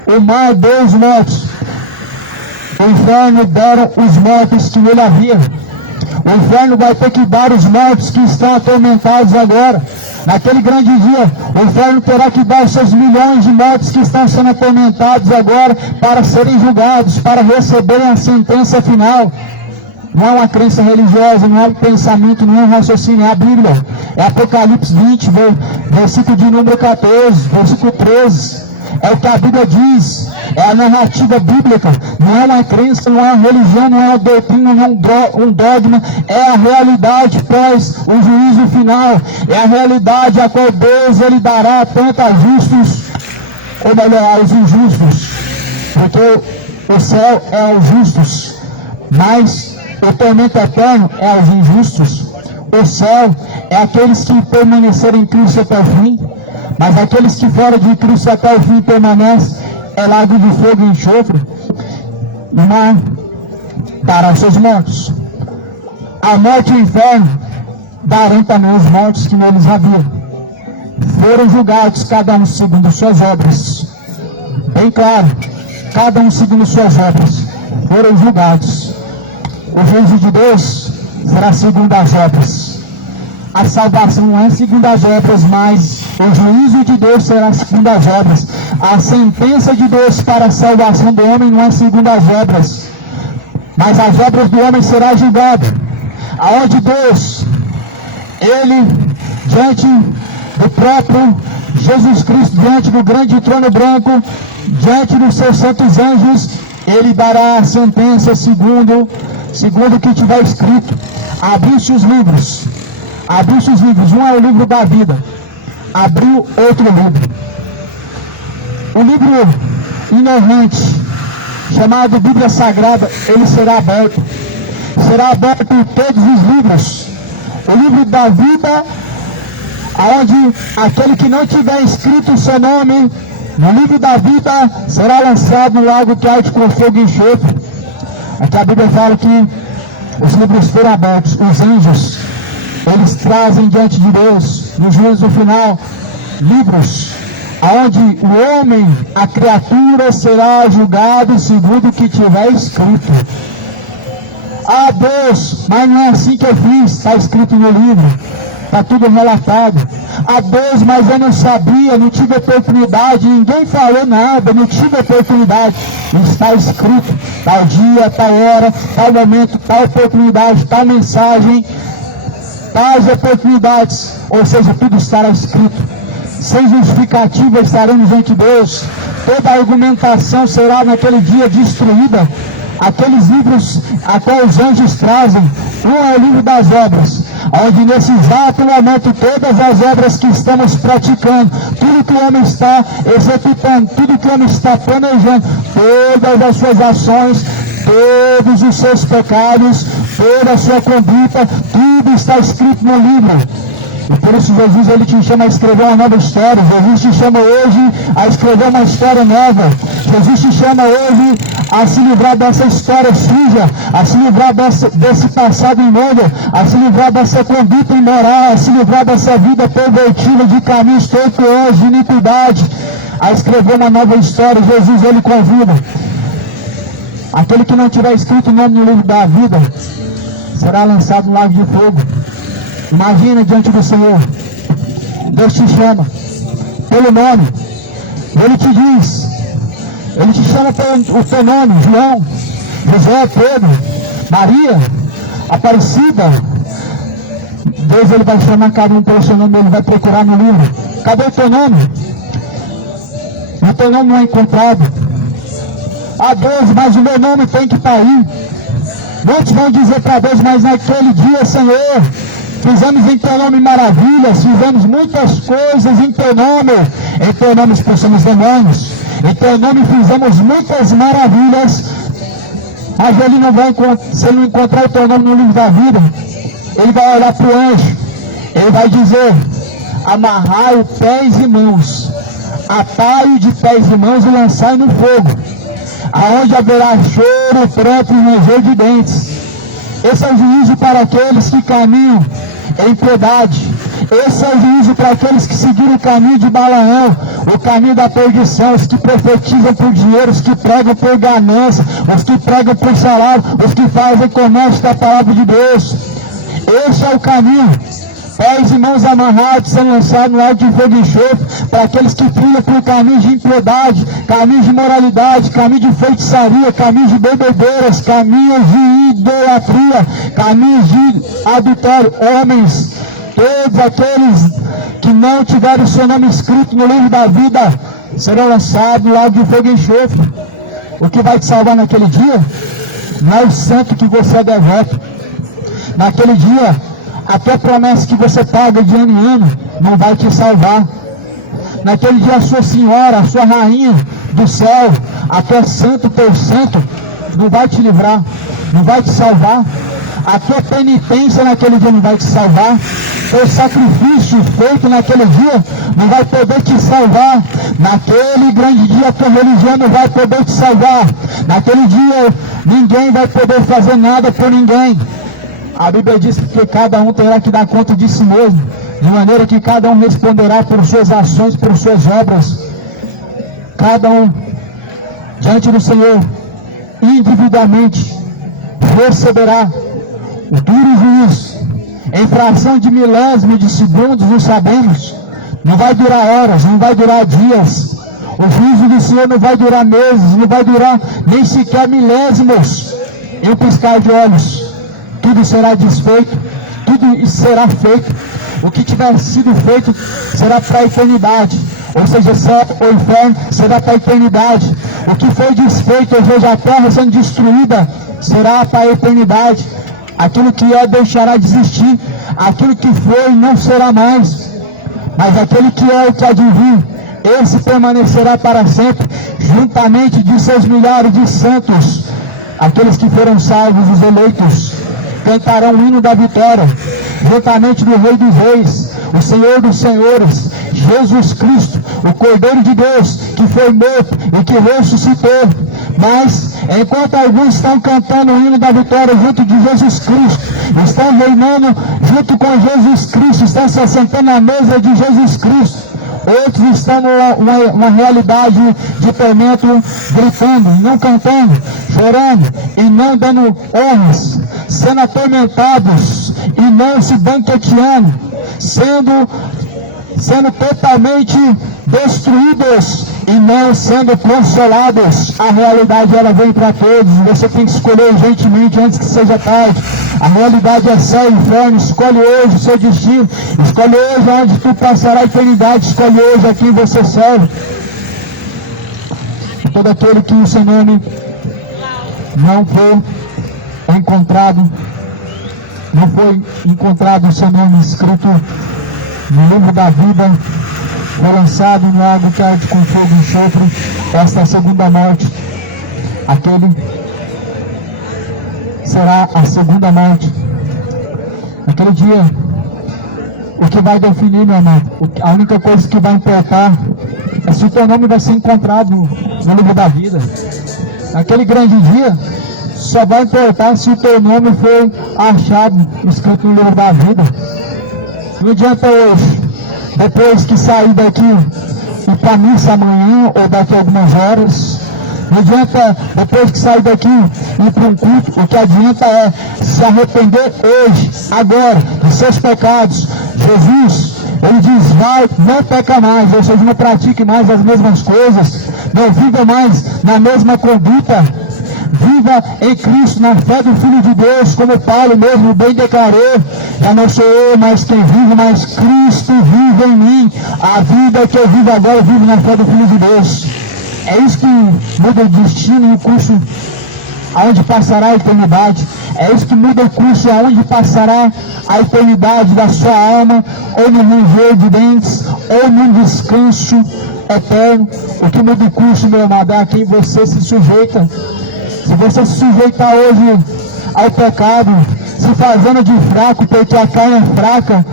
O mar deu os mortos, o inferno deram os mortos que nele havia. O inferno vai ter que dar os mortos que estão atormentados agora. Naquele grande dia, o inferno terá que dar os seus milhões de mortos que estão sendo atormentados agora para serem julgados, para receberem a sentença final. Não é uma crença religiosa, não é um pensamento, não é um raciocínio, é a Bíblia. É Apocalipse 20, versículo de número 14, versículo 13. É o que a Bíblia diz, é a narrativa bíblica, não é uma crença, não é uma religião, não é uma doutrina, não é um dogma, é a realidade pós o juízo final, é a realidade a qual Deus ele dará tanto a justos, ou melhor, aos injustos, porque o céu é aos justos, mas o tormento eterno é aos injustos. O céu é aqueles que permanecerem em Cristo até o fim, mas aqueles que fora de Cristo até o fim permanecem, é lago de fogo e enxofre, e mar dará os seus mortos. A morte e o inferno darão também os mortos que neles haviam. Foram julgados cada um segundo suas obras. Bem claro, cada um segundo suas obras. Foram julgados. O juízo de Deus será segundo as obras. A salvação não é segundo as obras, mas o juízo de Deus será segundo as obras. A sentença de Deus para a salvação do homem não é segundo as obras, mas as obras do homem será julgado. Aonde Deus, Ele, diante do próprio Jesus Cristo, diante do grande trono branco, diante dos seus santos anjos, Ele dará a sentença segundo o que tiver escrito. Abriu-se os livros. Abriu-se os livros. Um é o livro da vida. Abriu outro livro. O livro inerrante, chamado Bíblia Sagrada, ele será aberto. Será aberto todos os livros. O livro da vida, onde aquele que não tiver escrito o seu nome no livro da vida será lançado no lago que arde com fogo e enxofre. Aqui a Bíblia fala que os livros foram abertos, os anjos, eles trazem diante de Deus, no juízo final, livros, onde o homem, a criatura, será julgado segundo o que tiver escrito. Ah, Deus, mas não é assim que eu fiz, está escrito no livro, está tudo relatado. Ah, Deus, mas eu não sabia, não tive oportunidade, ninguém falou nada, não tive oportunidade. Está escrito, tal dia, tal hora, tal momento, tal oportunidade, tal mensagem, tais oportunidades, ou seja, tudo estará escrito. Sem justificativa estaremos diante de Deus. Toda argumentação será naquele dia destruída. Aqueles livros até os anjos trazem. Um é o livro das obras, onde nesse exato momento todas as obras que estamos praticando, tudo que o homem está executando, tudo que o homem está planejando, todas as suas ações, todos os seus pecados, toda a sua conduta, tudo está escrito no livro. E por isso Jesus ele te chama a escrever uma nova história. Jesus te chama hoje a escrever uma história nova. Jesus te chama hoje a se livrar dessa história suja, a se livrar desse passado imundo, a se livrar dessa conduta imoral, a se livrar dessa vida pervertida de caminhos tortuosos, de iniquidade, a escrever uma nova história. Jesus ele convida. Aquele que não tiver escrito o nome no livro da vida será lançado no lago de fogo. Imagina diante do Senhor, Deus te chama pelo nome, Ele te diz, Ele te chama pelo teu nome, João, José, Pedro, Maria, Aparecida. Deus ele vai chamar cada um pelo seu nome, Ele vai procurar no livro. Cadê o teu nome? O teu nome não é encontrado. Ah, Deus, mas o meu nome tem que estar aí. Muitos vão dizer para Deus, mas naquele dia, Senhor, fizemos em teu nome maravilhas, fizemos muitas coisas em teu nome expulsamos demônios, em teu nome fizemos muitas maravilhas, mas ele não vai, se ele não encontrar o teu nome no livro da vida, ele vai olhar para o anjo, ele vai dizer, amarrai pés e mãos, atai-o de pés e mãos e lançai no fogo, aonde haverá choro, pranto e ranger de dentes. Esse é o juízo para aqueles que caminham em piedade. Esse é o juízo para aqueles que seguiram o caminho de Balaão, o caminho da perdição, os que profetizam por dinheiro, os que pregam por ganância, os que pregam por salário, os que fazem comércio da palavra de Deus. Esse é o caminho. Pés e mãos amarrados, sendo lançados no alto de fogo e enxofre, para aqueles que trilham por caminhos de impiedade, caminhos de imoralidade, caminhos de feitiçaria, caminhos de bebedeiras, caminhos de idolatria, caminhos de adultério. Homens, todos aqueles que não tiverem o seu nome escrito no livro da vida, serão lançados no lago de fogo e enxofre. O que vai te salvar naquele dia não é o santo que você é devoto. Naquele dia, até a promessa que você paga de ano em ano não vai te salvar. Naquele dia, a sua senhora, a sua rainha do céu, até santo por santo, não vai te livrar, não vai te salvar. A tua penitência naquele dia não vai te salvar. O sacrifício feito naquele dia não vai poder te salvar. Naquele grande dia, a tua religião não vai poder te salvar. Naquele dia, ninguém vai poder fazer nada por ninguém. A Bíblia diz que cada um terá que dar conta de si mesmo, de maneira que cada um responderá por suas ações, por suas obras. Cada um, diante do Senhor, individualmente, receberá o duro juízo. Em fração de milésimo de segundos, não sabemos. Não vai durar horas, não vai durar dias. O juízo do Senhor não vai durar meses, não vai durar nem sequer milésimos. Em um piscar de olhos, tudo será desfeito, tudo será feito. O que tiver sido feito será para a eternidade. Ou seja, céu ou inferno será para a eternidade. O que foi desfeito, ou seja, a terra sendo destruída, será para a eternidade. Aquilo que é deixará de existir. Aquilo que foi não será mais. Mas aquele que é o que há de vir, esse permanecerá para sempre, juntamente de seus milhares de santos. Aqueles que foram salvos, os eleitos, cantarão o hino da vitória, juntamente do Rei dos Reis, o Senhor dos Senhores, Jesus Cristo, o Cordeiro de Deus, que foi morto e que ressuscitou. Mas, enquanto alguns estão cantando o hino da vitória junto de Jesus Cristo, estão reinando junto com Jesus Cristo, estão se assentando na mesa de Jesus Cristo, outros estão numa realidade de tormento, gritando, não cantando, chorando e não dando honras, sendo atormentados e não se banqueteando, sendo totalmente destruídos e não sendo consolados. A realidade, ela vem para todos. Você tem que escolher urgentemente antes que seja tarde. A realidade é céu e inferno. Escolhe hoje o seu destino. Escolhe hoje onde tu passará a eternidade. Escolhe hoje a quem você serve. E todo aquele que o seu nome não for encontrado, não foi encontrado o seu nome escrito no livro da vida, foi lançado no lago que arde com fogo e enxofre. Esta é a segunda morte. Aquele será a segunda morte. Naquele dia, o que vai definir, meu amado, a única coisa que vai importar é se o teu nome vai ser encontrado no livro da vida. Naquele grande dia, só vai importar se o teu nome foi achado escrito no livro da vida. Não adianta hoje, depois que sair daqui, ir para a missa amanhã ou daqui a algumas horas. Não adianta, depois que sair daqui, ir para um culto. O que adianta é se arrepender hoje, agora, dos seus pecados. Jesus, ele diz, vai, não peca mais, ou seja, não pratique mais as mesmas coisas, não viva mais na mesma conduta. Viva em Cristo, na fé do Filho de Deus, como Paulo mesmo bem declarou. Já não sou eu mais quem vive, mas Cristo vive em mim. A vida que eu vivo agora, eu vivo na fé do Filho de Deus. É isso que muda o destino e o curso aonde passará a eternidade. É isso que muda o curso aonde passará a eternidade da sua alma, ou no ranger de dentes, ou no descanso eterno. O que muda o curso, meu amado, é a quem você se sujeita. Se você se sujeitar hoje ao pecado, se fazendo de fraco porque a carne é fraca,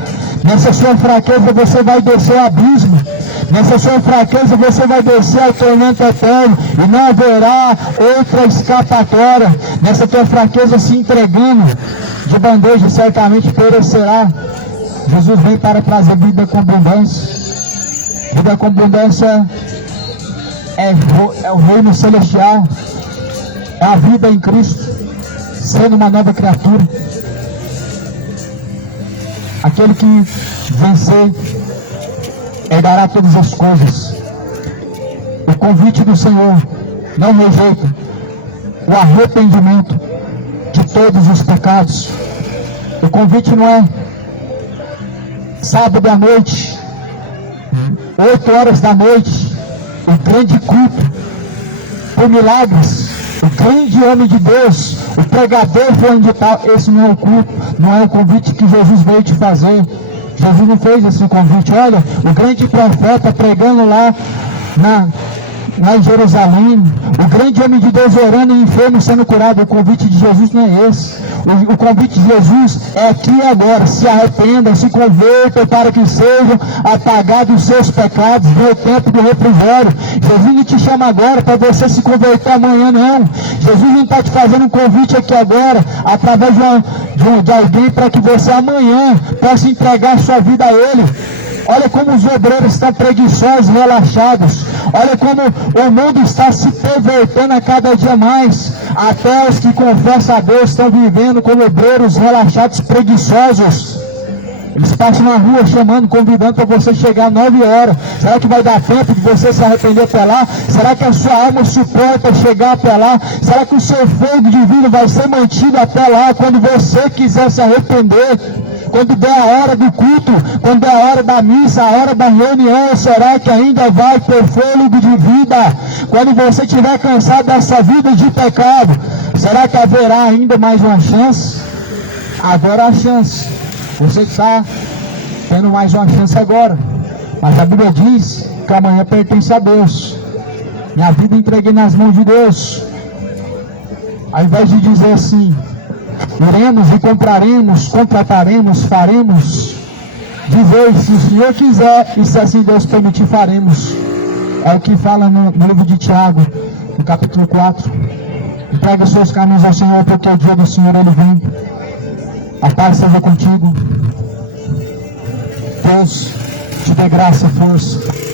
Nessa sua fraqueza você vai descer ao abismo. Nessa sua fraqueza você vai descer ao tormento eterno e não haverá outra escapatória. Nessa tua fraqueza se entregando de bandeja, certamente perecerá. Jesus vem para trazer vida com abundância. Vida com abundância é o reino celestial. É a vida em Cristo, sendo uma nova criatura. Aquele que vencer herdará todas as coisas. O convite do Senhor não rejeita o arrependimento de todos os pecados. O convite não é sábado à noite, 8 horas da noite, o grande culto por milagres, o grande homem de Deus, o pregador fulano de tal. Esse não é o culto, não é o convite que Jesus veio te fazer. Jesus não fez esse convite. Olha, o grande profeta pregando lá em Jerusalém, o grande homem de Deus orando e enfermo sendo curado. O convite de Jesus não é esse. O convite de Jesus é aqui e agora. Se arrependam, se convertam para que sejam apagados os seus pecados. Vê o tempo do refrigério. Jesus não te chama agora para você se converter amanhã, não. Jesus não está te fazendo um convite aqui agora através de alguém para que você amanhã possa entregar sua vida a Ele. Olha como os obreiros estão preguiçosos, relaxados. Olha como o mundo está se pervertendo a cada dia mais. Até os que confessam a Deus estão vivendo como obreiros relaxados, preguiçosos. Eles passam na rua chamando, convidando para você chegar às 9 horas. Será que vai dar tempo de você se arrepender até lá? Será que a sua alma suporta chegar até lá? Será que o seu fogo de vida vai ser mantido até lá quando você quiser se arrepender? Quando der a hora do culto, quando der a hora da missa, a hora da reunião, será que ainda vai ter fôlego de vida? Quando você estiver cansado dessa vida de pecado, será que haverá ainda mais uma chance? Agora a chance. Você está tendo mais uma chance agora. Mas a Bíblia diz que amanhã pertence a Deus. Minha vida entreguei nas mãos de Deus. Ao invés de dizer assim, iremos e compraremos, contrataremos, faremos, de vez, se o Senhor quiser, e se assim Deus permitir, faremos. É o que fala no livro de Tiago, no capítulo 4. Entrega os seus caminhos ao Senhor, porque o dia do Senhor Ele vem. A paz seja contigo. Deus te dê graça e força.